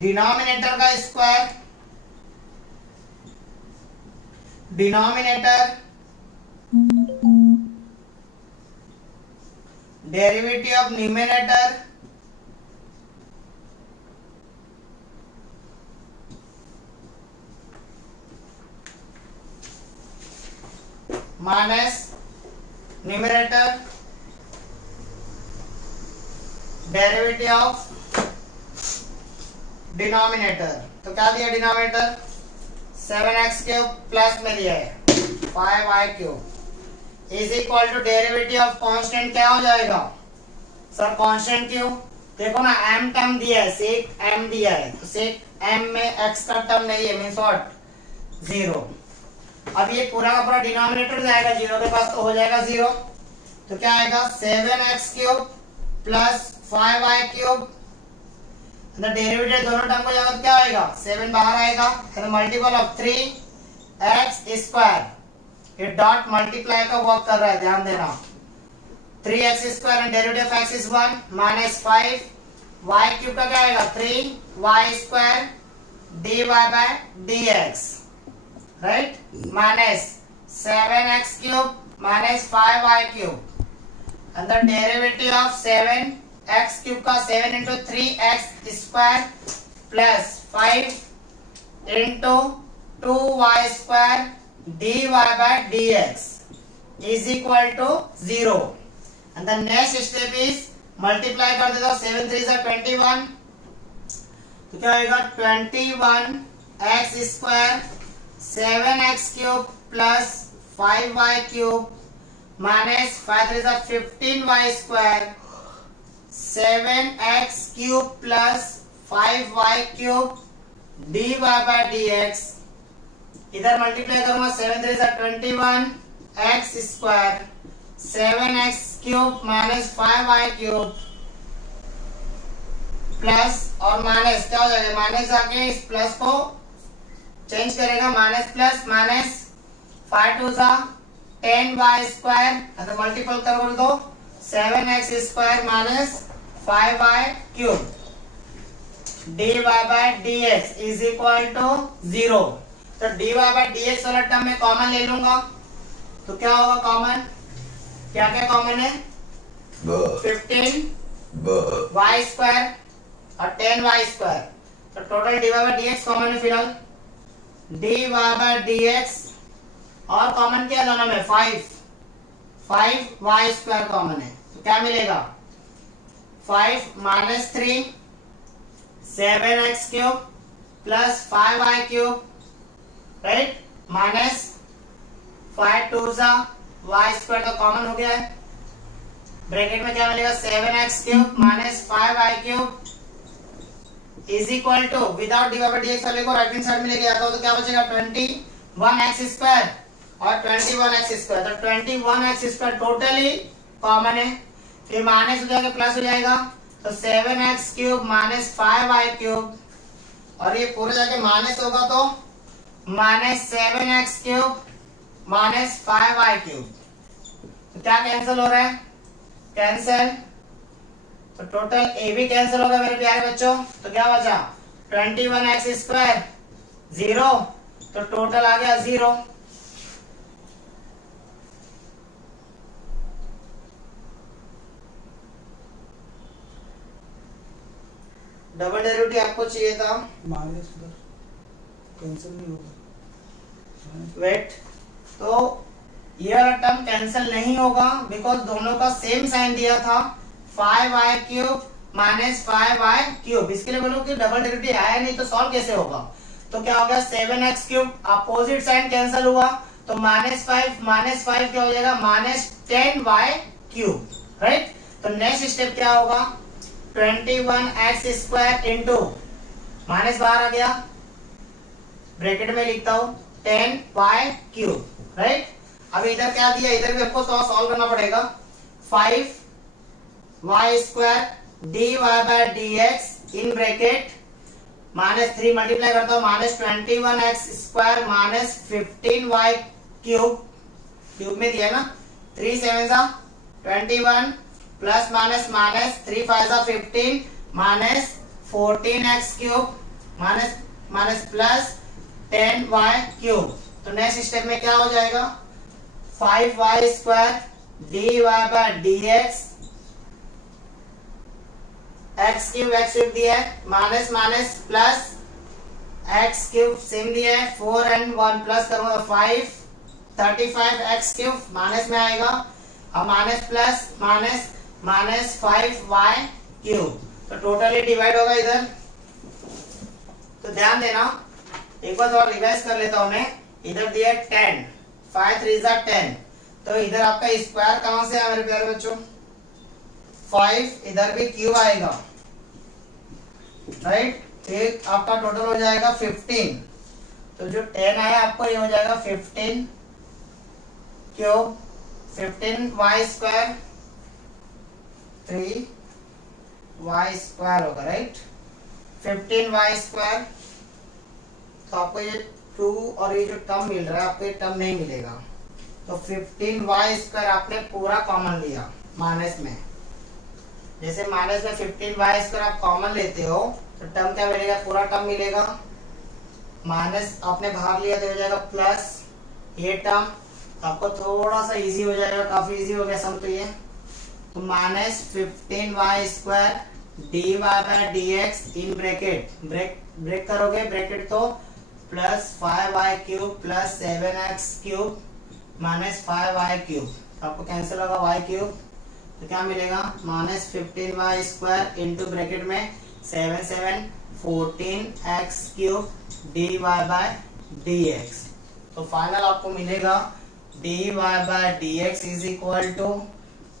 डिनोमिनेटर का square denominator derivative of numerator minus numerator derivative of denominator. तो क्या दिया डिनोमिनेटर 7x क्यूब प्लस में दिया है 5y cube is equal to derivative of constant क्या हो जाएगा सर, कांस्टेंट क्यों, देखो ना m टर्म दिया है, सेक m दिया है, तो सेक m में x का टर्म नहीं है, मींस व्हाट 0। अब ये पूरा का पूरा डिनोमिनेटर जाएगा 0 के पास, तो हो जाएगा 0। तो क्या आएगा 7x cube plus 5y cube, derivative दोनों टर्म को जाएगा तो क्या आएगा 7 बाहर आएगा, तो मल्टीपल ऑफ 3x स्क्वायर, ये डॉट मल्टीप्लाई का वर्क कर रहा है, ध्यान देना 3x square and derivative of x is 1 minus 5y cube का क्या आएगा 3y square dy bye dx, right, minus 7x cube minus 5y cube, अंदर डेरिवेटिव ऑफ 7x क्यूब का 7 into 3x square plus 5 into 2y square dy bye dx is equal to 0। And the next step is multiply कर देता हूं, 7 3 is 21, तो क्या होगा 21x square 7x cube plus 5y cube minus 5 3 is 15y square 7x cube plus 5y cube dy bye dx, इधर multiply करूंगा 7 3 is 21 x square 7x cube minus 5y cube plus और minus क्या हो जाएगा, minus आके इस plus को change करेगा, minus plus minus 5 2 10y square, तो मल्टीपल कर दो 7x square minus 5y cube dy bye dx is equal to 0। तो dy बाय dx वाला टर्म में कॉमन ले लूंगा, तो क्या होगा कॉमन, क्या क्या कॉमन है 15y स्क्वायर और 10y स्क्वायर, तो total dy bye dx common है फिलहाल, dy बाय dx और कॉमन क्या दोनों में 5y स्क्वायर कॉमन है, तो क्या मिलेगा 5 minus 3 7x cube plus 5y cube, right, minus 5 2 y square तो कॉमन हो गया है, ब्रैकेट में क्या मिलेगा 7x cube minus 5y cube is equal to, without D by dx वाले को राइट हैंड साइड में लेके आता हूं तो क्या बचेगा 21x स्क्वायर और 21x स्क्वायर, तो 21x स्क्वायर टोटली कॉमन है, फिर माइनस हो जाएगा प्लस हो जाएगा, तो 7x cube minus 5y cube और ये पूरा जाके माइनस होगा तो minus 7x cube minus 5y cube, तो क्या कैंसिल हो रहा है, कैंसिल, तो टोटल ए भी कैंसिल होगा मेरे प्यारे बच्चों, तो क्या बचा 21x स्क्वायर 0, तो टोटल आ गया 0। डबल डेरिवेटिव आपको चाहिए था, माइनस कैंसिल नहीं होगा, वेट, तो ये वाला टर्म कैंसिल नहीं होगा बिकॉज दोनों का सेम साइन दिया था 5y cube minus 5y cube, इसके लिए बोलो कि डबल डेरिवेटिव आया नहीं तो सॉल्व कैसे होगा, तो क्या होगा 7x cube, opposite sign cancel हुआ तो -5 क्या हो जाएगा -10y क्यूब, राइट। तो नेक्स्ट स्टेप क्या होगा 21x स्क्वायर इंटू माइनस बाहर आ गया, ब्रैकेट में लिखता हूं 10y क्यूब, राइट। अब इधर क्या दिया, इधर भी आपको सॉल्व करना पड़ेगा 5y square D Y by D X in bracket minus 3 multiply करता हूँ minus 21x square minus 15y cube cube में दिया ना 3 7 जा 21 प्लस माइनस माइनस 3 5 जा 15 minus 14x cube minus minus plus 10y cube. तो नेक्स्ट स्टेप में क्या हो जाएगा 5y square D Y by D X X cube दिया है minus minus plus X cube same दिया है 4 एंड 1 प्लस करूंगा तो 5 35 एक्स क्यूब माइनस में आएगा अब minus plus minus minus 5y cube तो टोटली डिवाइड होगा इधर। तो ध्यान देना एक बार और रिवाइज कर लेता हूं मैं। इधर दिया 10 5 3 जा 10 तो इधर आपका स्क्वायर कहां से आया मेरे प्यारे बच्चों 5 इधर भी क्यूब आएगा राइट एक आपका टोटल हो जाएगा 15 तो जो 10 आया आपको ये हो जाएगा 15 cube 15y square 3y square होगा राइट 15y स्क्वायर। तो आपको ये 2 और ये जो टर्म मिल रहा है आपको ये टर्म नहीं मिलेगा तो 15y स्क्वायर आपने पूरा कॉमन लिया माइनस में जैसे माइनस में 15y स्क्वायर आप कॉमन लेते हो तो टर्म क्या मिलेगा पूरा टर्म मिलेगा माइनस आपने बाहर लिया तो हो जाएगा प्लस ये टर्म आपको थोड़ा सा इजी हो जाएगा काफी इजी हो गया सम तो ये तो minus 15y square dy bye dx in bracket break करोगे ब्रैकेट तो plus 5y cube plus 7x cube minus 5y cube आपको कैंसिल होगा y क्यूब तो क्या मिलेगा minus 15y square into bracket में 7 7 14x cube dy bye dx। तो final आपको मिलेगा dy bye dx is equal to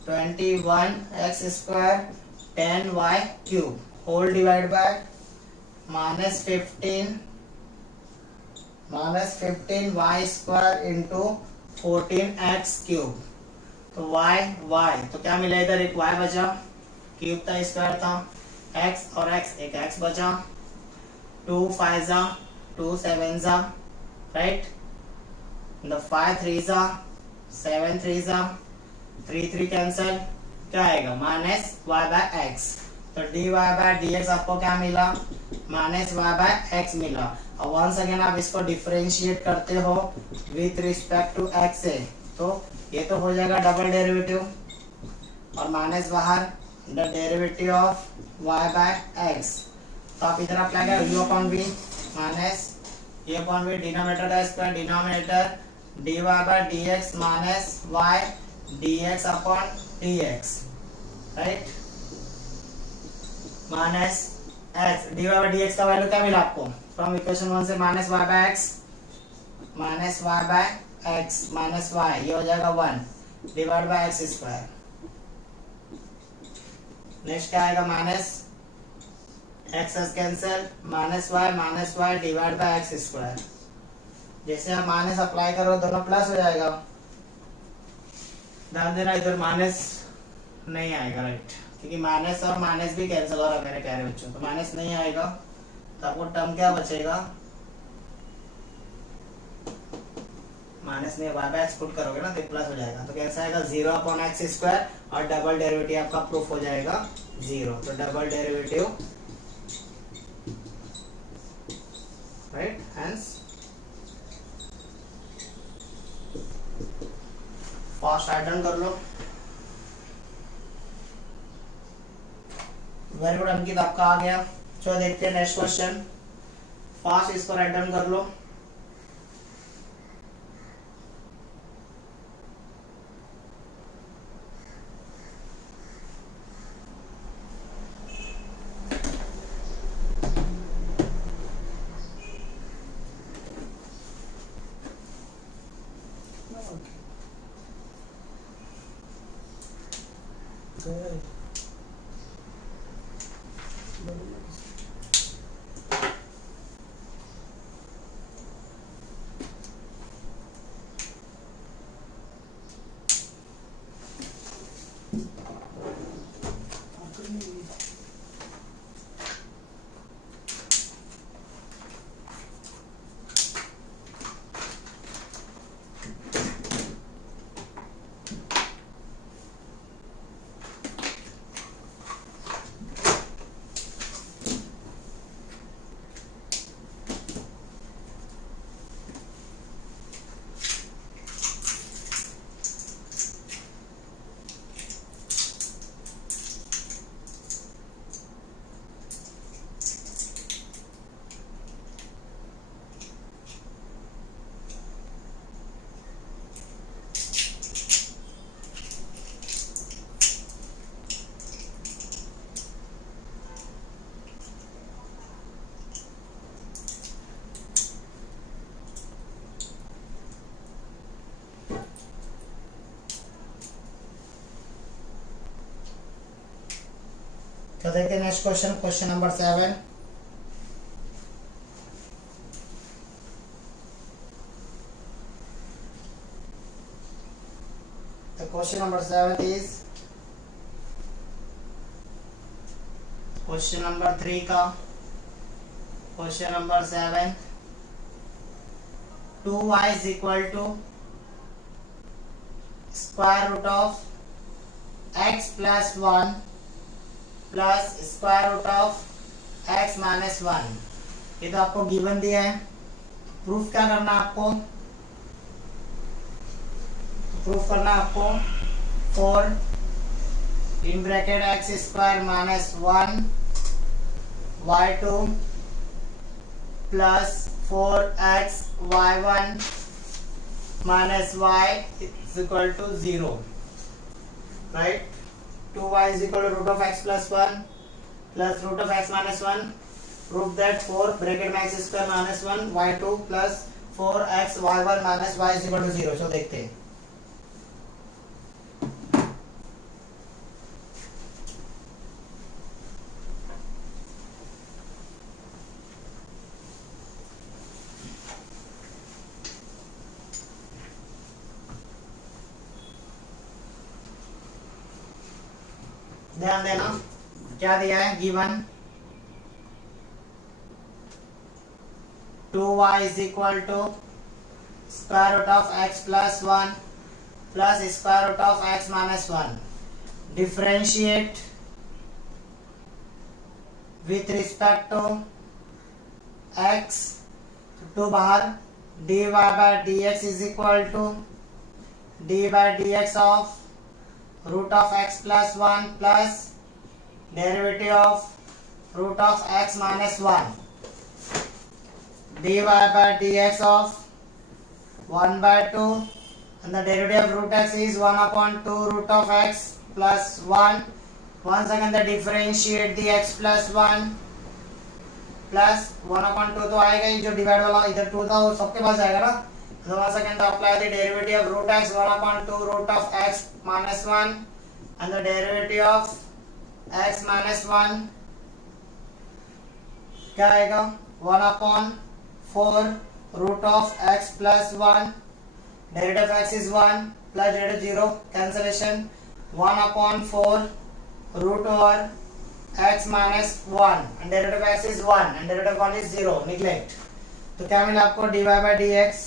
21x square 10y cube whole divide by minus 15y square into 14x cube तो y तो क्या मिला इधर एक y बचा क्यूब था स्क्वायर था x और x एक x बचा 2 5 जा 2 7 जा राइट 5 3 जा 7 3 जा 3 3 कैंसिल क्या आएगा माइनस y बाय x तो dy बाय dx आपको क्या मिला माइनस y बाय x मिला। और वंस अगेन आप इसको डिफरेंशिएट करते हो विथ रिस्पेक्ट टू x से तो ये तो हो जाएगा डबल डेरिवेटिव और माइनस बाहर the derivative of y by x। तो आप इधर अप्लाई करें u अपॉन v माइनस ये अपॉन v डिनोमिनेटर का square denominator dy bye dx minus y dx upon dx right minus x dy bye dx का value क्या मिला आपको फ्रॉम इक्वेशन 1 से minus y by x minus y by x minus y ये हो जाएगा 1 divide by x square. Next क्या आएगा minus x cancel minus y divide by x square. जैसे आप माइनस अप्लाई करो दोनों प्लस हो जाएगा ध्यान देना इधर माइनस नहीं आएगा राइट क्योंकि माइनस और माइनस भी कैंसिल हो रहा है मेरे प्यारे बच्चों तो माइनस नहीं आएगा तो आपको टर्म क्या बचेगा माइनस में y बाय x पुट करोगे ना तो प्लस हो जाएगा तो कैसा आएगा 0 अपॉन x स्क्वायर और डबल डेरिवेटिव आपका प्रूफ हो जाएगा 0 तो double derivative right hence fast right कर लो। वेरी गुड अंकित आपका आ गया। चलो देखते हैं नेक्स्ट क्वेश्चन फास्ट इसको राइट डाउन कर लो। तो देखते हैं next question, question number 7। The question number 7 is question number 3 का question number 7। 2y is equal to square root of x plus 1 plus square root of x minus 1। ये तो आपको given दिया है। प्रूफ क्या करना है आपको? प्रूफ करना है आपको 4 in bracket x square minus 1 y2 plus 4x y1 minus y is equal to 0, right? 2y is equal to root of x plus 1 plus root of x minus 1. Prove that 4 bracket में x square minus 1 y2 plus 4x y1 minus y is equal to 0। तो देखते हैं। ध्यान देना क्या दिया है given. 2y is equal to square root of x plus 1 plus square root of x minus 1। differentiate with respect to x, 2 बाहर, dy by dx is equal to d by dx of root of x plus 1 plus derivative of root of x minus 1। dy by dx of 1 by 2 and the derivative of root x is 1 upon 2 root of x plus 1। once again the differentiate the x plus 1 plus 1 upon 2 तो आएगा ही, जो divide वाला इधर 2 था वो सबके पास जाएगा ना। So once again to apply the derivative of root x 1 upon 2 root of x minus 1 and the derivative of x minus 1 क्या आएगा 1 upon 4 root of x plus 1, derivative of x is 1 plus derivative 0 cancellation, 1 upon 4 root over x minus 1 and derivative of x is 1 and derivative of 1 is 0 neglect। तो क्या मिला आपको dy by dx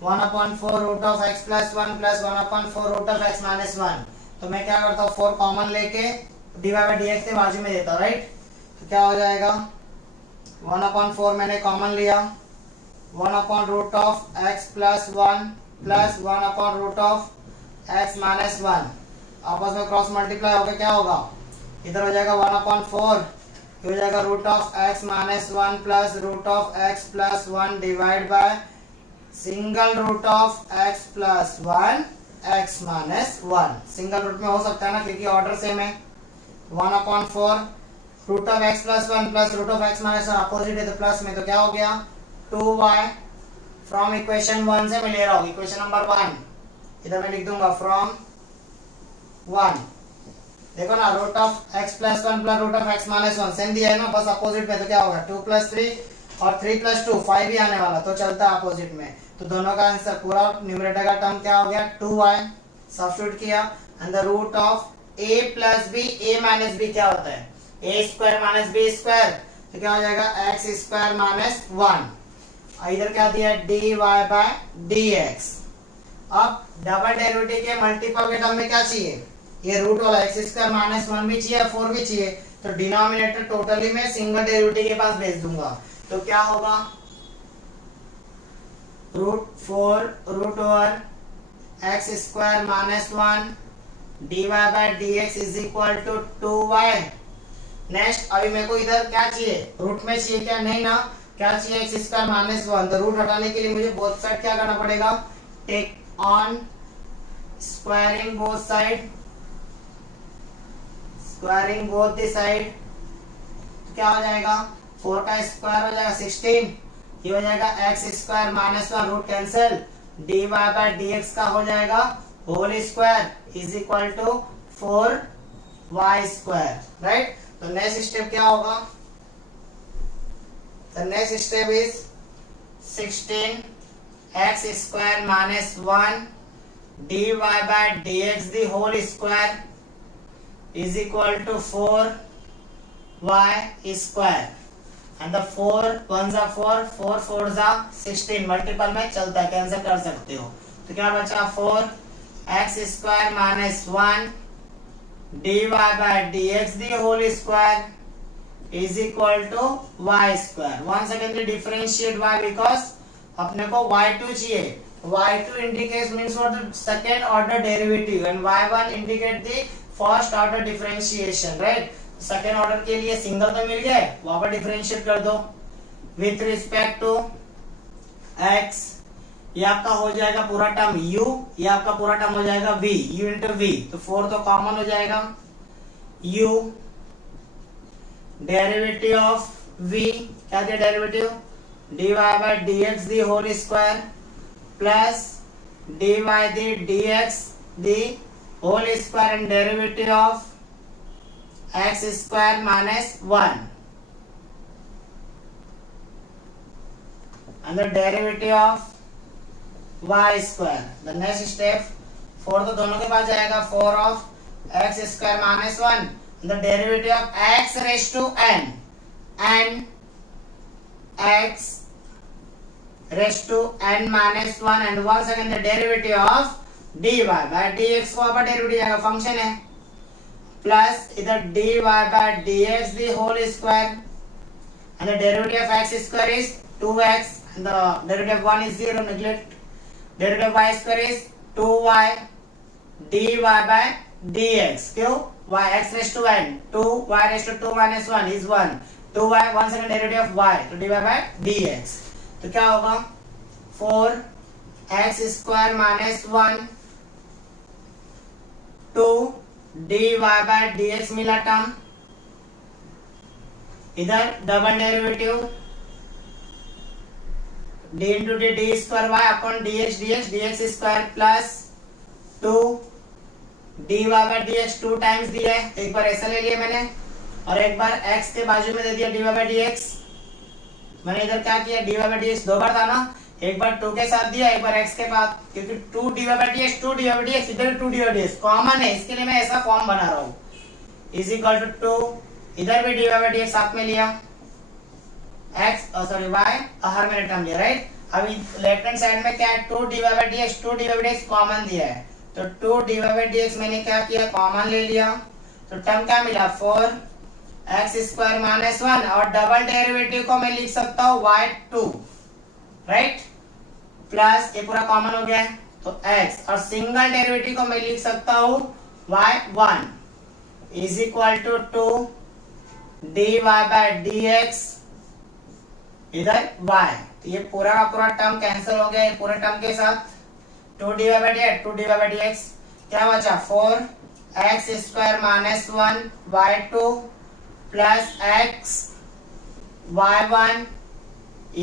1 upon 4 root of x plus 1 plus 1 upon 4 root of x minus 1। तो मैं क्या करता हूँ 4 common लेके dy by dx के बाजू में देता हूँ, राइट। तो क्या हो जाएगा 1 upon 4 मैंने कॉमन लिया, 1 upon root of x plus 1 plus 1 upon root of x minus 1 आपस में क्रॉस मल्टीप्लाई होकर क्या होगा इधर हो जाएगा 1 upon 4, हो जाएगा root of x minus 1 plus root of x plus 1 divide by single root of x plus 1 x minus 1। Single root में हो सकता है ना क्योंकि ऑर्डर सेम है। 1 upon 4 root of x plus 1 plus root of x minus 1 opposite है तो plus में, तो क्या हो गया 2y फ्रॉम इक्वेशन 1 से मैं ले रहा हूँ इक्वेशन नंबर 1, इधर मैं लिख दूंगा फ्रॉम 1। देखो ना root of x plus 1 plus root of x minus 1 same दिया है ना, बस अपोजिट में, तो क्या होगा 2 प्लस 3 और 3 प्लस 2 5 ही आने वाला, तो चलता है अपोजिट में। तो दोनों का आंसर पूरा न्यूमरेटर का टर्म क्या हो गया 2y सब्स्टिट्यूट किया and the root of a plus b a minus b क्या होता है a square minus b square, तो क्या हो जाएगा x स्क्वायर माइनस 1। इधर क्या दिया dy बाय dx। अब डबल डेरिवेटिव के मल्टीपल के टर्म में क्या चाहिए ये रूट वाला x स्क्वायर माइनस 1 भी चाहिए 4 भी चाहिए, तो डिनोमिनेटर टोटली में सिंगल डेरिवेटिव के पास भेज दूंगा। तो क्या होगा root 4 root over x square minus 1 dy bye dx is equal to 2y। Next अभी मेरे को इधर क्या चाहिए रूट में चाहिए क्या, नहीं ना, क्या चाहिए x स्क्वायर माइनस 1। तो रूट हटाने के लिए मुझे बोथ साइड क्या करना पड़ेगा take on squaring both side, squaring both the side, क्या हो जाएगा 4 का स्क्वायर हो जाएगा 16, ये हो जाएगा x square minus 1 root cancel, dy bye dx का हो जाएगा whole square is equal to 4 Y square, right. तो नेक्स्ट स्टेप क्या होगा? The next step is 16x square minus 1 dy by dx the whole square is equal to 4y square and the 4 1s are 4 4 4s are 16 multiple में चलता है, cancel कर सकते हो। तो क्या बचा? 4x square minus 1 dy by dx the whole square is equal to y square। once again we differentiate y because अपने को y2 चाहिए। y2 indicates means what the second order derivative and y1 indicate the first order differentiation, right। Second order के लिए single तो मिल गया, वहां पर differentiate कर दो विथ रिस्पेक्ट टू x। ये आपका हो जाएगा पूरा टर्म u, ये आपका पूरा टर्म हो जाएगा v, u इंटू v। तो 4 तो कॉमन हो जाएगा, u डेरिवेटिव ऑफ v क्या दिया? Derivative dy by dx the whole square plus dy the dx the whole square and derivative of x square minus 1 and the derivative of y square। the next step 4 तो दोनों के पास जाएगा, 4 of x square minus 1 and the derivative of x raised to n and x raised to n minus 1 and once again the derivative of dy by dx को अब derivative आएगा, function है, plus इधर dy by dx the whole square and the derivative of x square is 2x and the derivative of 1 is 0, neglect। derivative of y square is 2y dy by dx, क्यों? y x raised to n 2y raised to 2 minus 1 is 1 2y once again derivative of y तो dy by dx। तो क्या होगा? 4x square minus 1 2 dy by dx मिला term, इधर double derivative d into D D square Y upon dx dx dx square plus 2 dy by dx 2 times दिया है, एक बार ऐसा ले लिया मैंने और एक बार x के बाजू में दे दिया dy by dx। मैंने इधर क्या किया? dy by dx दो बार था ना, एक बार 2 के साथ दिया, एक बार x के बाद, क्योंकि 2 dy by dx 2 dy by dx इधर 2 dy by dx कॉमन है, इसके लिए मैं ऐसा फॉर्म बना रहा हूँ, इज इक्वल टू 2 इधर भी dy by dx साथ में लिया, x सॉरी y हर मैंने टर्म लिया, राइट। अभी लेफ्ट हैंड साइड में क्या है? 2 dy by dx 2 dy by dx common दिया है, तो 2 dy by dx मैंने क्या किया? कॉमन ले लिया, तो टर्म क्या मिला? 4x स्क्वायर माइनस 1 और डबल डेरिवेटिव को मैं लिख सकता हूँ y2, राइट, प्लस ये पूरा कॉमन हो गया है तो x और सिंगल डेरिवेटिव को मैं लिख सकता हूँ y1 is equal to 2 dy by dx इधर y। तो ये पूरा का पूरा टर्म कैंसिल हो गया, ये पूरे टर्म के साथ 2 dy by dx 2 dy by dx क्या बचा? 4x square minus 1 y2 plus x y1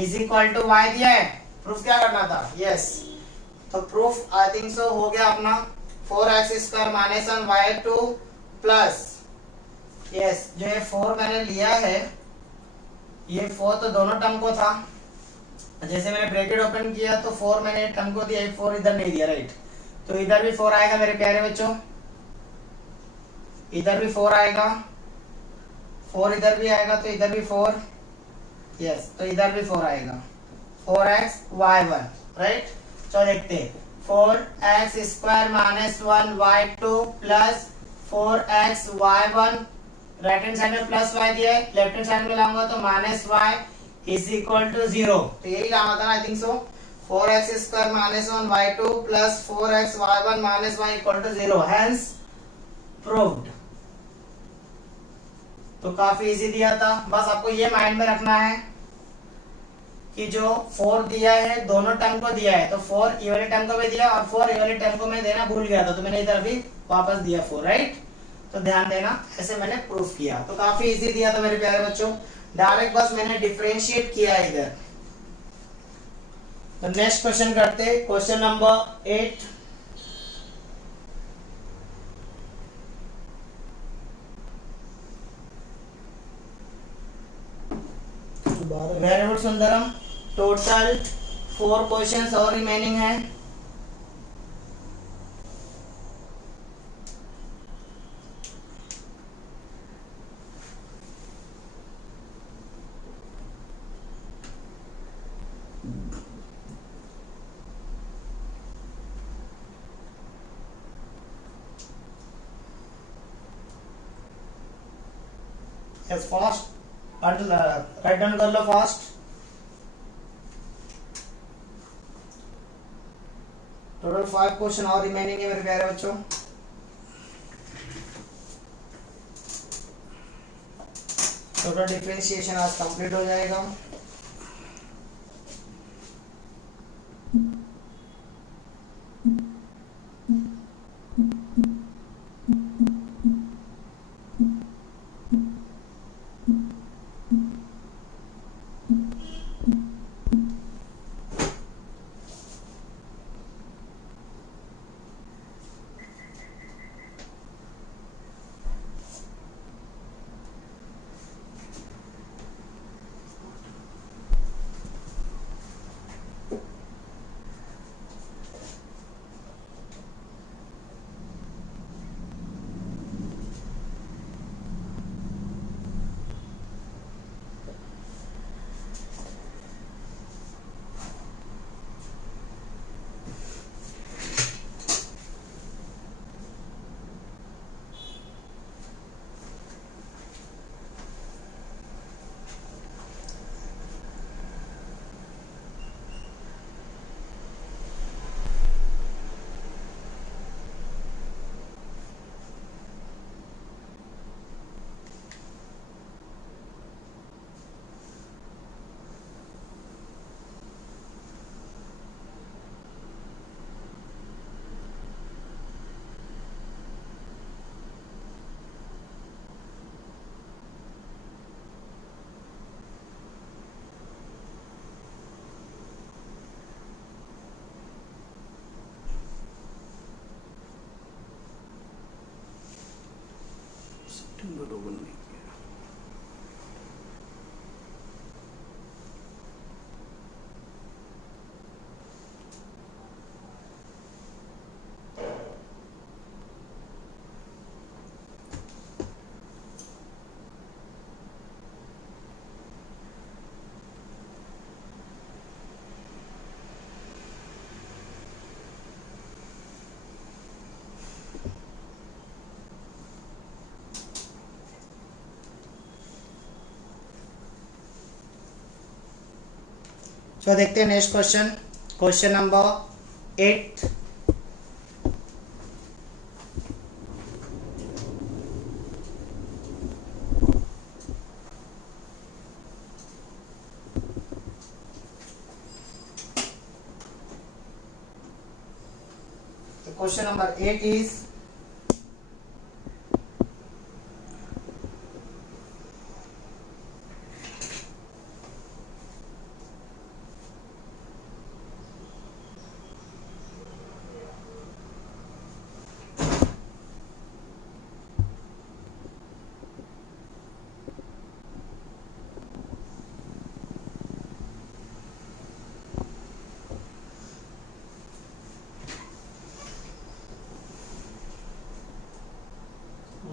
is equal to y दिया है। प्रूफ क्या करना था? यस तो प्रूफ आई थिंक सो हो गया अपना 4x square minus 1 y2 plus yes जो ये 4 मैंने लिया है, ये 4 तो दोनों टर्म को था, जैसे मैंने ब्रैकेट ओपन किया तो 4 मैंने टर्म को दिया, 4 इधर नहीं दिया, राइट। तो इधर भी 4 आएगा मेरे प्यारे बच्चों, इधर भी 4 आएगा, 4 इधर भी आएगा तो इधर भी 4, यस तो इधर भी 4 आएगा, 4x y1, राइट। चलो देखते हैं 4x square minus 1 y2 plus 4x y1, right hand side में प्लस y दिया है, लेफ्ट हैंड साइड में लाऊंगा तो minus y is equal to 0। तो यही लाना था I think so, 4x square minus 1 y2 plus 4x y1 minus y equal to 0, hence proved. तो काफी इजी दिया था, बस आपको ये माइंड में रखना है कि जो 4 दिया है दोनों टर्म को दिया है, तो 4 ये वाले टर्म को भी दिया और 4 ये वाले टर्म को मैं देना भूल गया था, तो मैंने इधर अभी वापस दिया 4, राइट। तो ध्यान देना, ऐसे मैंने प्रूफ किया, तो काफी इजी दिया था मेरे प्यारे बच्चों, डायरेक्ट बस मैंने डिफरेंशिएट किया इधर। तो नेक्स्ट क्वेश्चन करते हैं, question number 8। 12 very good Sundaram. Total 4 questions और रिमेनिंग है। यस फास्ट राइट डाउन कर लो फास्ट। टोटल 5 क्वेश्चन और रिमेनिंग है मेरे प्यारे बच्चों। टोटल डिफरेंशिएशन आज कंप्लीट हो जाएगा। बरोबर नहीं किया। तो देखते हैं next question. Question number 8। Question number 8 is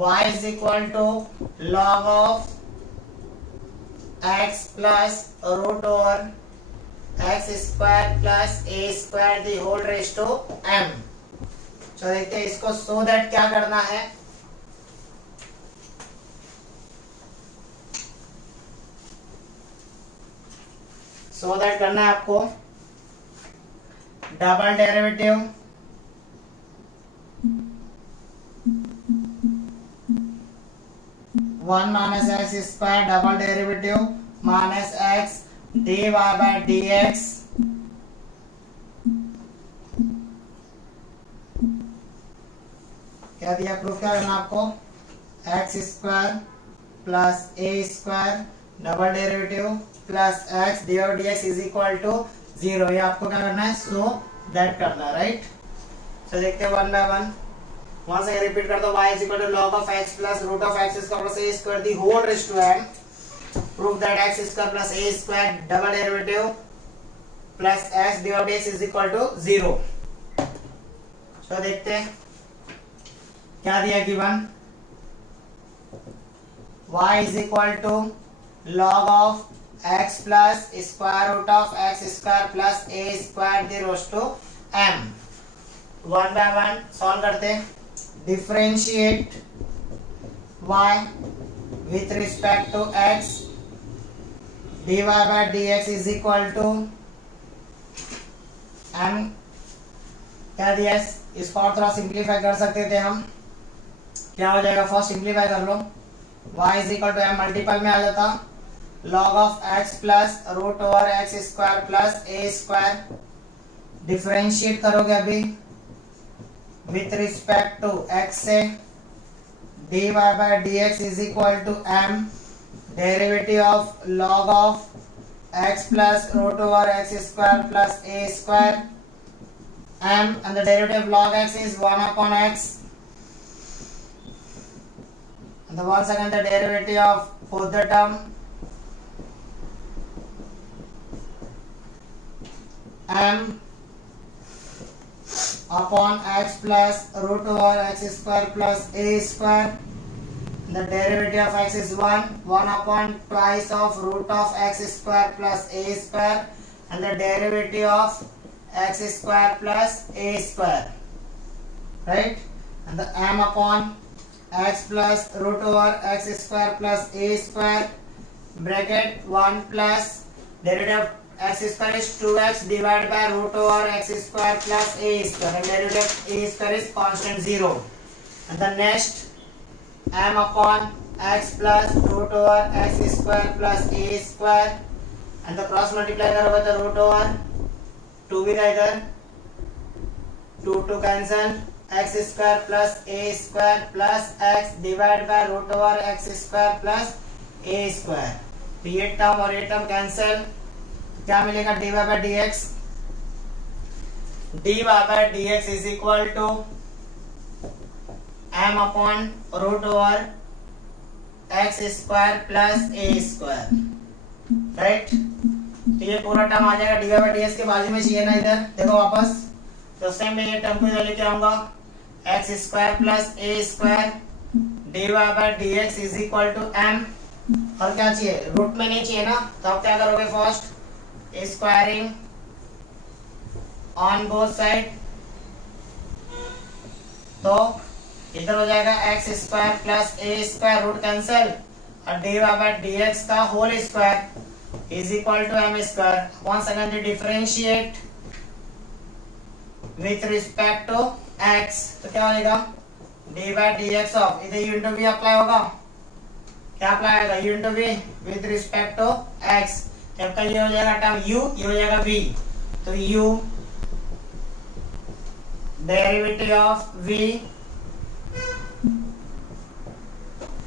y is equal to log of x plus root over x square plus a square the whole raised to m। तो देखते हैं इसको so that क्या करना है। so that करना है आपको double derivative one minus x square double derivative minus x d Y by D x क्या दिया प्रूफ क्या करना आपको एक्स स्क्वायर प्लस ए square double derivative plus x d और d x is equal to 0। ये आपको क्या करना है सो दैट करना है राइट। तो देखते हैं वन बाय वन। वहां से रिपीट कर दो y is equal to log of x plus root of x square plus a square the whole raised to m। Prove that X square plus A square double derivative plus X divide X is equal to 0। तो देखते हैं क्या दिया given, y is equal to log of x plus square root of X square plus A square दी raise to m। One by one solve करते हैं। Differentiate y with respect to x dy by dx is equal to m। क्या दिया, इसको और थोड़ा simplify कर सकते थे हम, क्या हो जाएगा, फर्स्ट सिंप्लीफाई कर लो, y is equal to m multiple में आ जाता log of x plus root over X square plus A square. Differentiate करोगे अभी विथ रिस्पेक्ट टू x से dy by dx is equal to m derivative of log of x plus root over x square plus a square m, and the derivative of log x is 1 upon x, and the once again the derivative of both the term m upon x plus root over x square plus a square. The derivative of x is 1 upon twice of root of x square plus a square, and the derivative of x square plus a square, right? And the m upon x plus root over x square plus a square bracket 1 plus derivative of x square is 2x divided by root over x square plus a square, and derivative of a square is constant 0. And the next m upon x plus root over x square plus a square, and the cross multiply करोगे तो root over 2 भी रहेगा, 2 cancel, x square plus a square plus x divided by root over x square plus a square। तो ये term और ये term cancel, क्या मिलेगा, dy by dx, dy by dx is equal to m upon root over x square plus a square, right. तो ये पूरा term आ जाएगा dy by dx के बाजू में चाहिए ना, इधर देखो वापस, तो सेम में ये टर्म को इधर लेके आऊंगा, x square plus a square dy by dx is equal to m, और क्या चाहिए, रूट में नहीं चाहिए ना, तो आप क्या करोगे, first squaring on both side, तो इधर हो जाएगा x square plus a square, root cancel, और dy by dx का whole square is equal to m square. Once again differentiate with respect to x, तो क्या हो जाएगा, dy by dx ऑफ, इधर u into v अप्लाई होगा, क्या apply होगा, u into v with respect to x, जबकि ये हो जाएगा टर्म u, ये हो जाएगा v, तो u derivative of v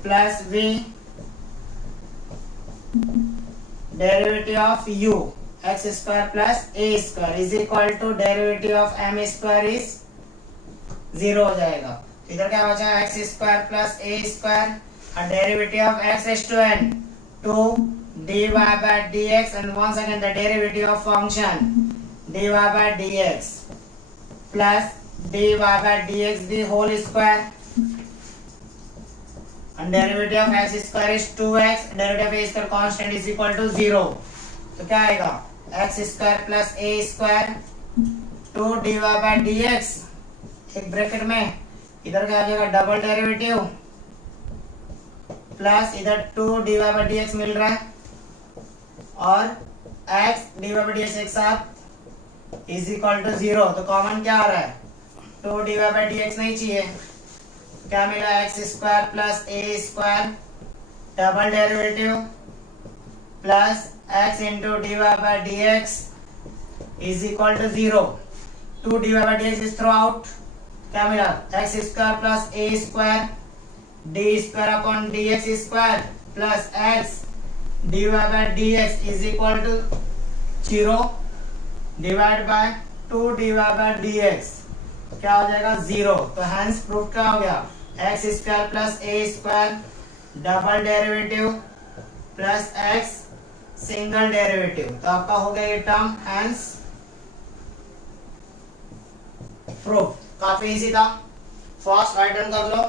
plus v derivative of u x square plus a square is equal to derivative of m square is 0 हो जाएगा। इधर क्या बचा, x square plus a square और derivative of x raised to n 2 dy by dx, and once again the derivative of function dy by dx plus dy by dx the whole square, and derivative of x square is 2x, derivative of a square constant is equal to 0, तो क्या आएगा, x square plus a square 2 dy by dx, एक bracket में इधर क्या आ जाएगा, double derivative plus इधर 2 dy by dx मिल रहा है, और x dy by dx एक साथ इज इक्वल टू 0, तो कॉमन क्या आ रहा है, 2 dy by dx नहीं चाहिए, क्या मिला, x square plus a square double derivative plus x into dy by dx is equal to 0, 2 dy by dx is throw out, क्या मिला, x square plus a square d square upon dx square plus x dy by dx is equal to 0 divide by 2 dy by dx, क्या हो जाएगा, 0। तो hence proof क्या हो गया, x square plus a square double derivative plus x single derivative, तो आपका हो गया ये टर्म, हेंस प्रूफ। काफी इजी था, फास्ट राइट डाउन कर लो।